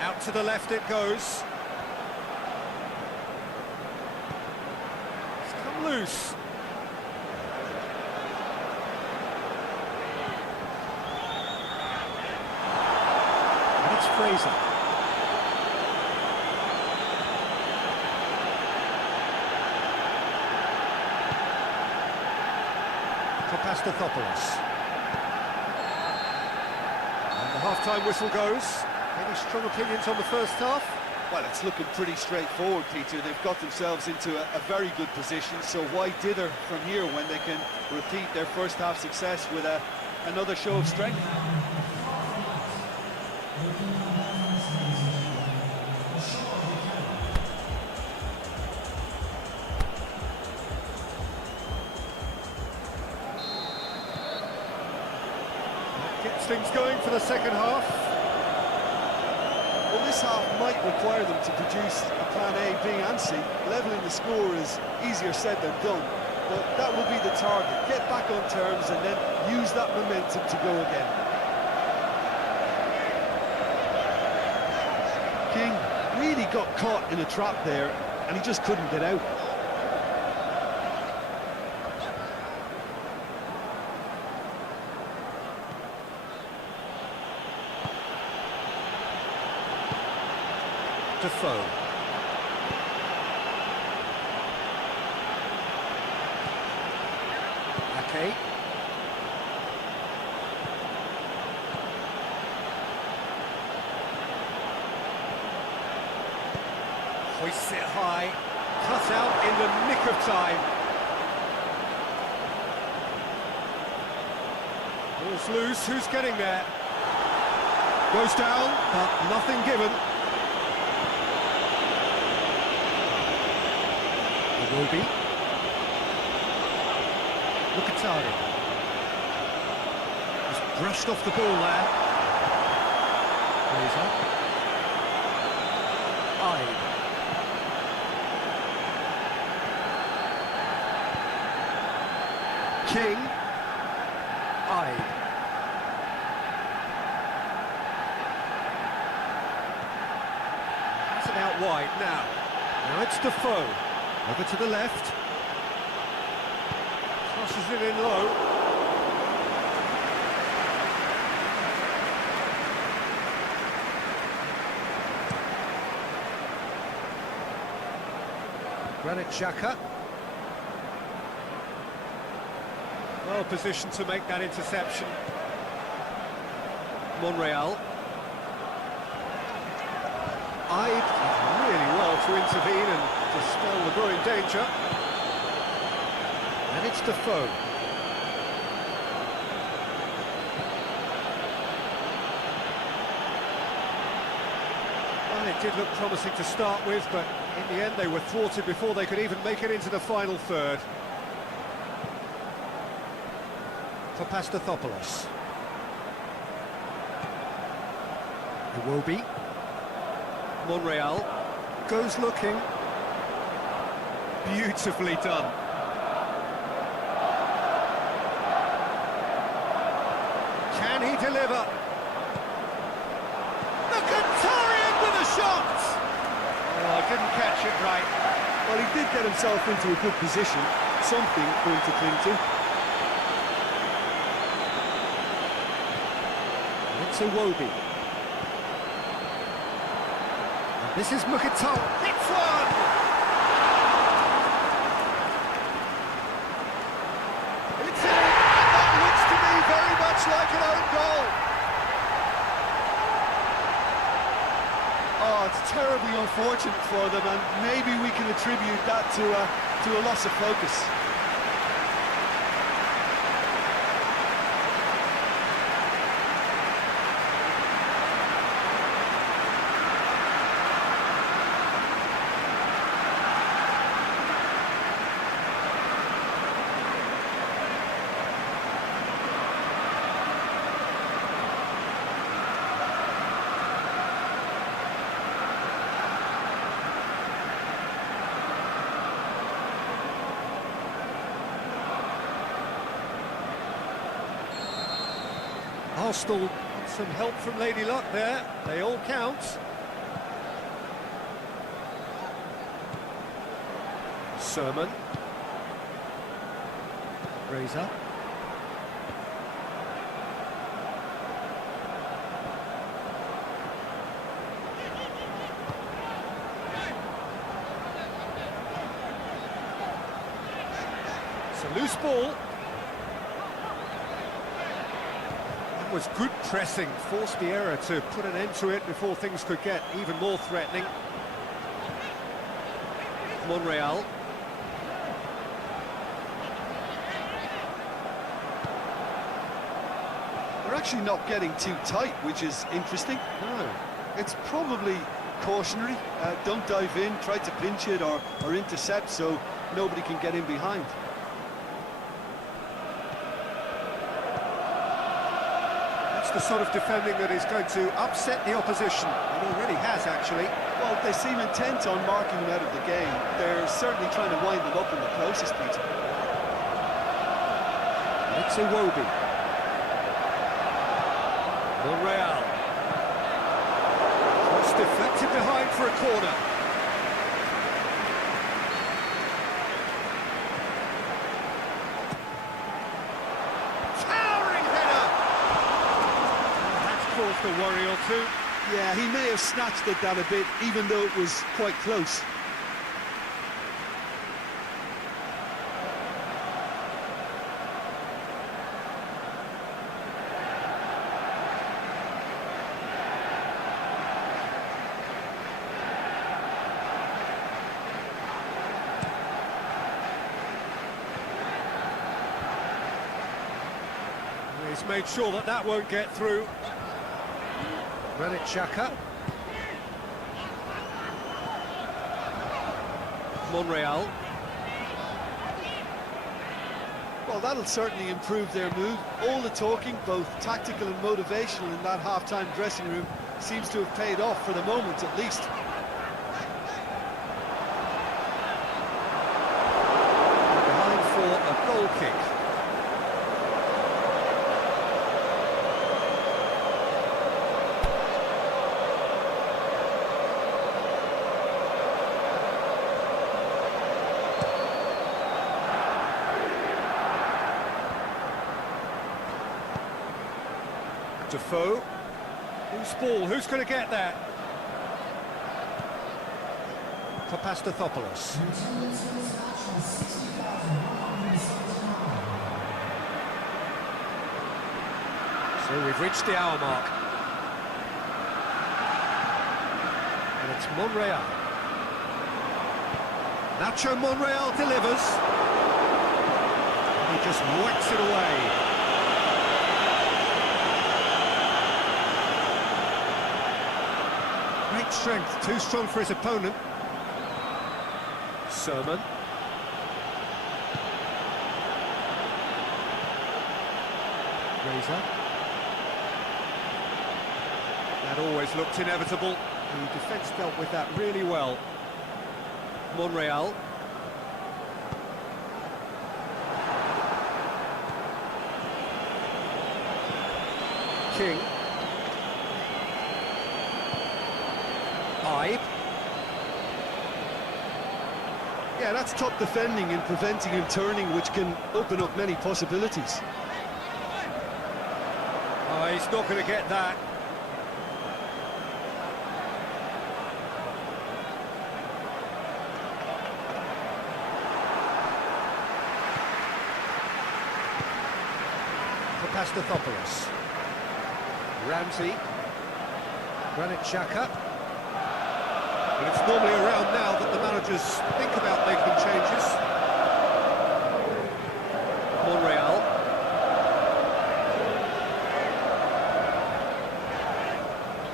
Out to the left it goes. It's come loose. And it's Fraser. Papastathopoulos. And the half-time whistle goes. Any strong opinions on the first half? Well, it's looking pretty straightforward, Peter. They've got themselves into a very good position, so why dither from here when they can repeat their first half success with another show of strength? Gets things going for the second half. Well, this half might require them to produce a plan A, B and C. Levelling the score is easier said than done, but that will be the target. Get back on terms and then use that momentum to go again. King really got caught in a trap there, and he just couldn't get out. Defoe. Ake. Hoists it high. Cut out in the nick of time. Ball's loose. Who's getting there? Goes down, but nothing given. Will be. Lukatari. Just brushed off the ball there. Fraser. Ibe. King. Ibe. Has it out wide now. Now it's Defoe. Over to the left. Crosses it in low. Granit Xhaka. Well positioned to make that interception. Monreal. Eyed really well to intervene and dispel the growing danger. And it's Defoe. Well, it did look promising to start with, but in the end they were thwarted before they could even make it into the final third. For Pastathopoulos. Iwobi. Monreal goes looking. Beautifully done. Can he deliver? Mkhitaryan with a shot! Oh, didn't catch it right. Well, he did get himself into a good position, something for him to cling to. It's Iwobi. And this is Mkhitaryan. Hits one! It's in! And that looks to me very much like an own goal. Oh, it's terribly unfortunate for them, and maybe we can attribute that to a loss of focus. Arsenal, some help from Lady Luck there. They all count. Sermon. Razor. It's a loose ball. Was good pressing, forced the error to put an end to it before things could get even more threatening. Monreal. They're actually not getting too tight, which is interesting. No. It's probably cautionary. Don't dive in, try to pinch it or intercept so nobody can get in behind. The sort of defending that is going to upset the opposition. It already has, actually. Well, they seem intent on marking them out of the game. They're certainly trying to wind them up in the process, Peter. It's Iwobi. Monreal. It's deflected behind for a corner. A worry or two. Yeah, he may have snatched at that a bit, even though it was quite close. He's made sure that that won't get through. Granit Xhaka. Monreal. Well, that'll certainly improve their mood. All the talking, both tactical and motivational, in that half-time dressing room seems to have paid off for the moment, at least. Behind for a goal kick. Defoe. Loose ball, who's going to get that? Papastathopoulos. So we've reached the hour mark. And it's Monreal. Nacho Monreal delivers. He just whacks it away. Great strength, too strong for his opponent. Sermon. Razor. That always looked inevitable. The defence dealt with that really well. Monreal. King. Ibe. Yeah, that's top defending and preventing him turning, which can open up many possibilities. Oh, he's not going to get that. Papastathopoulos. Ramsey. Granit Xhaka. And it's normally around now that the managers think about making changes. Monreal.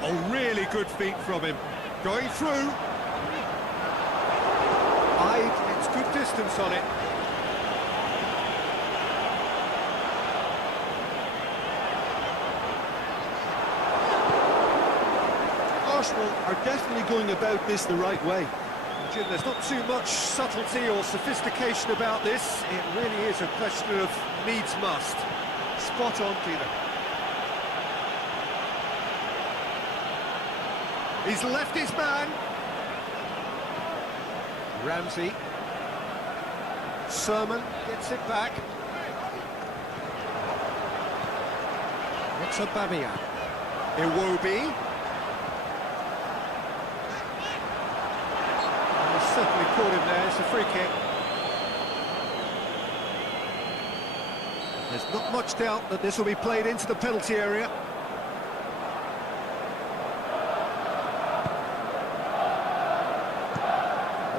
Oh, really good feet from him. Going through. It's good distance on it. Arsenal are definitely going about this the right way. Jim, there's not too much subtlety or sophistication about this. It really is a question of needs must. Spot on, Peter. He's left his man. Ramsey. Sermon gets it back. What's Aubameyang? Iwobi. Certainly caught him there, it's a free kick. There's not much doubt that this will be played into the penalty area.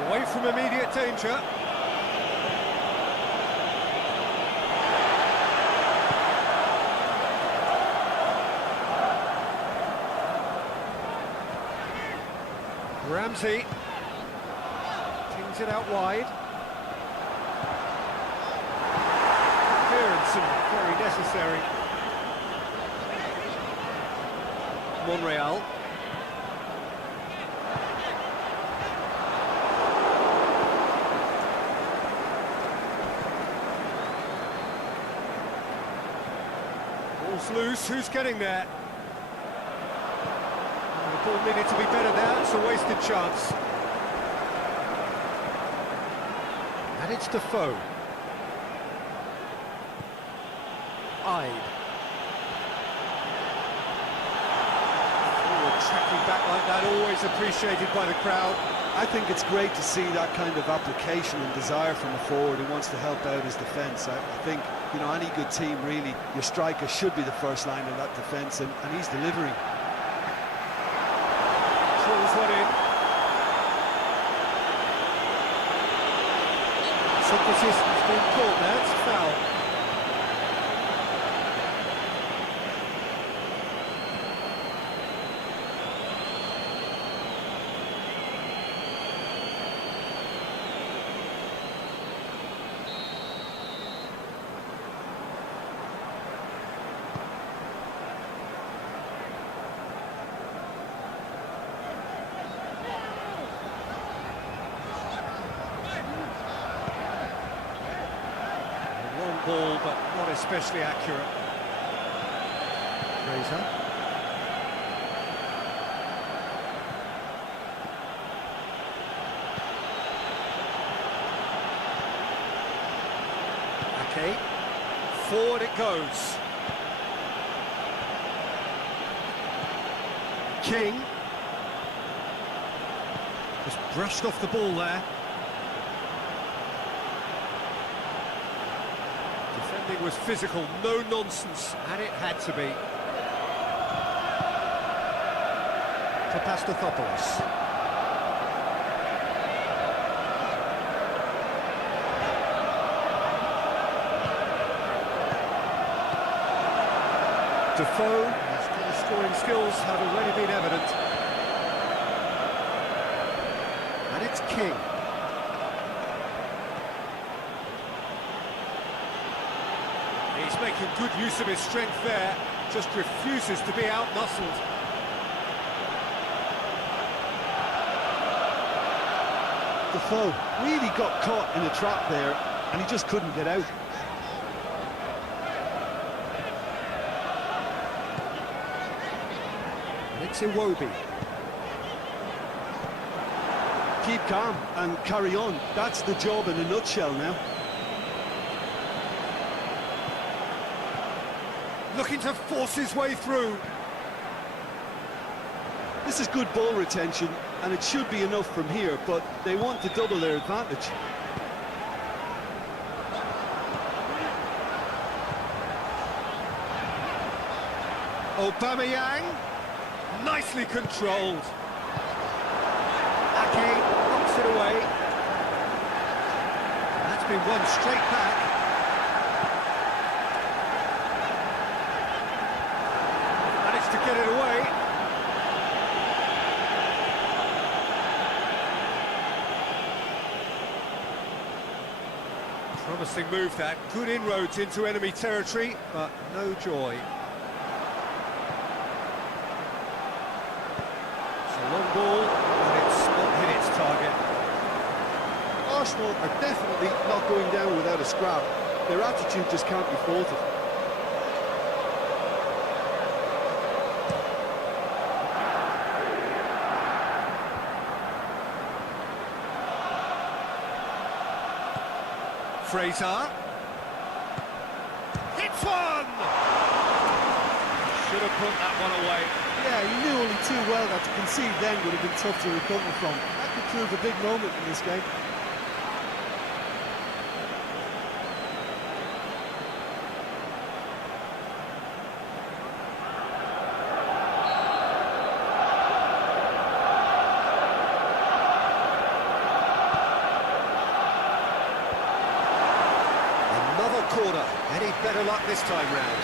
Away from immediate danger. Ramsey. It out wide. Clearance and very necessary. Monreal. Ball's loose, who's getting there? The ball needed to be better there, it's a wasted chance. And it's Defoe. Ibe. Forward tracking back like that, always appreciated by the crowd. I think it's great to see that kind of application and desire from a forward who wants to help out his defence. I think, you know, any good team, really, your striker should be the first line of that defence, and he's delivering. Throws one in. Socrates has been caught there, it's a foul. Ball, but not especially accurate. Razor. Okay. Forward it goes. King. Just brushed off the ball there. Defending was physical, no nonsense, and it had to be. Papastathopoulos. Defoe, his scoring skills have already been evident. And it's King. He's making good use of his strength there, just refuses to be out-muscled. Defoe really got caught in a trap there, and he just couldn't get out. And it's Iwobi. Keep calm and carry on. That's the job in a nutshell now. Looking to force his way through. This is good ball retention, and it should be enough from here, but they want to double their advantage. Aubameyang, nicely controlled. Ake knocks it away. That's been won straight back. Managed to get it away. Promising move that, good inroads into enemy territory, but no joy. It's a long ball, and it's not hit its target. Arsenal are definitely not going down without a scrap. Their attitude just can't be faulted. Fraser. Hits one! Should have put that one away. Yeah, he knew only too well that to concede then would have been tough to recover from. That could prove a big moment in this game. Corner, any better luck this time round.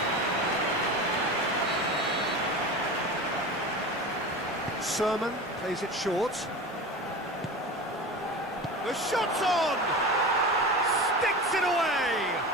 Sermon plays it short. The shot's on! Sticks it away!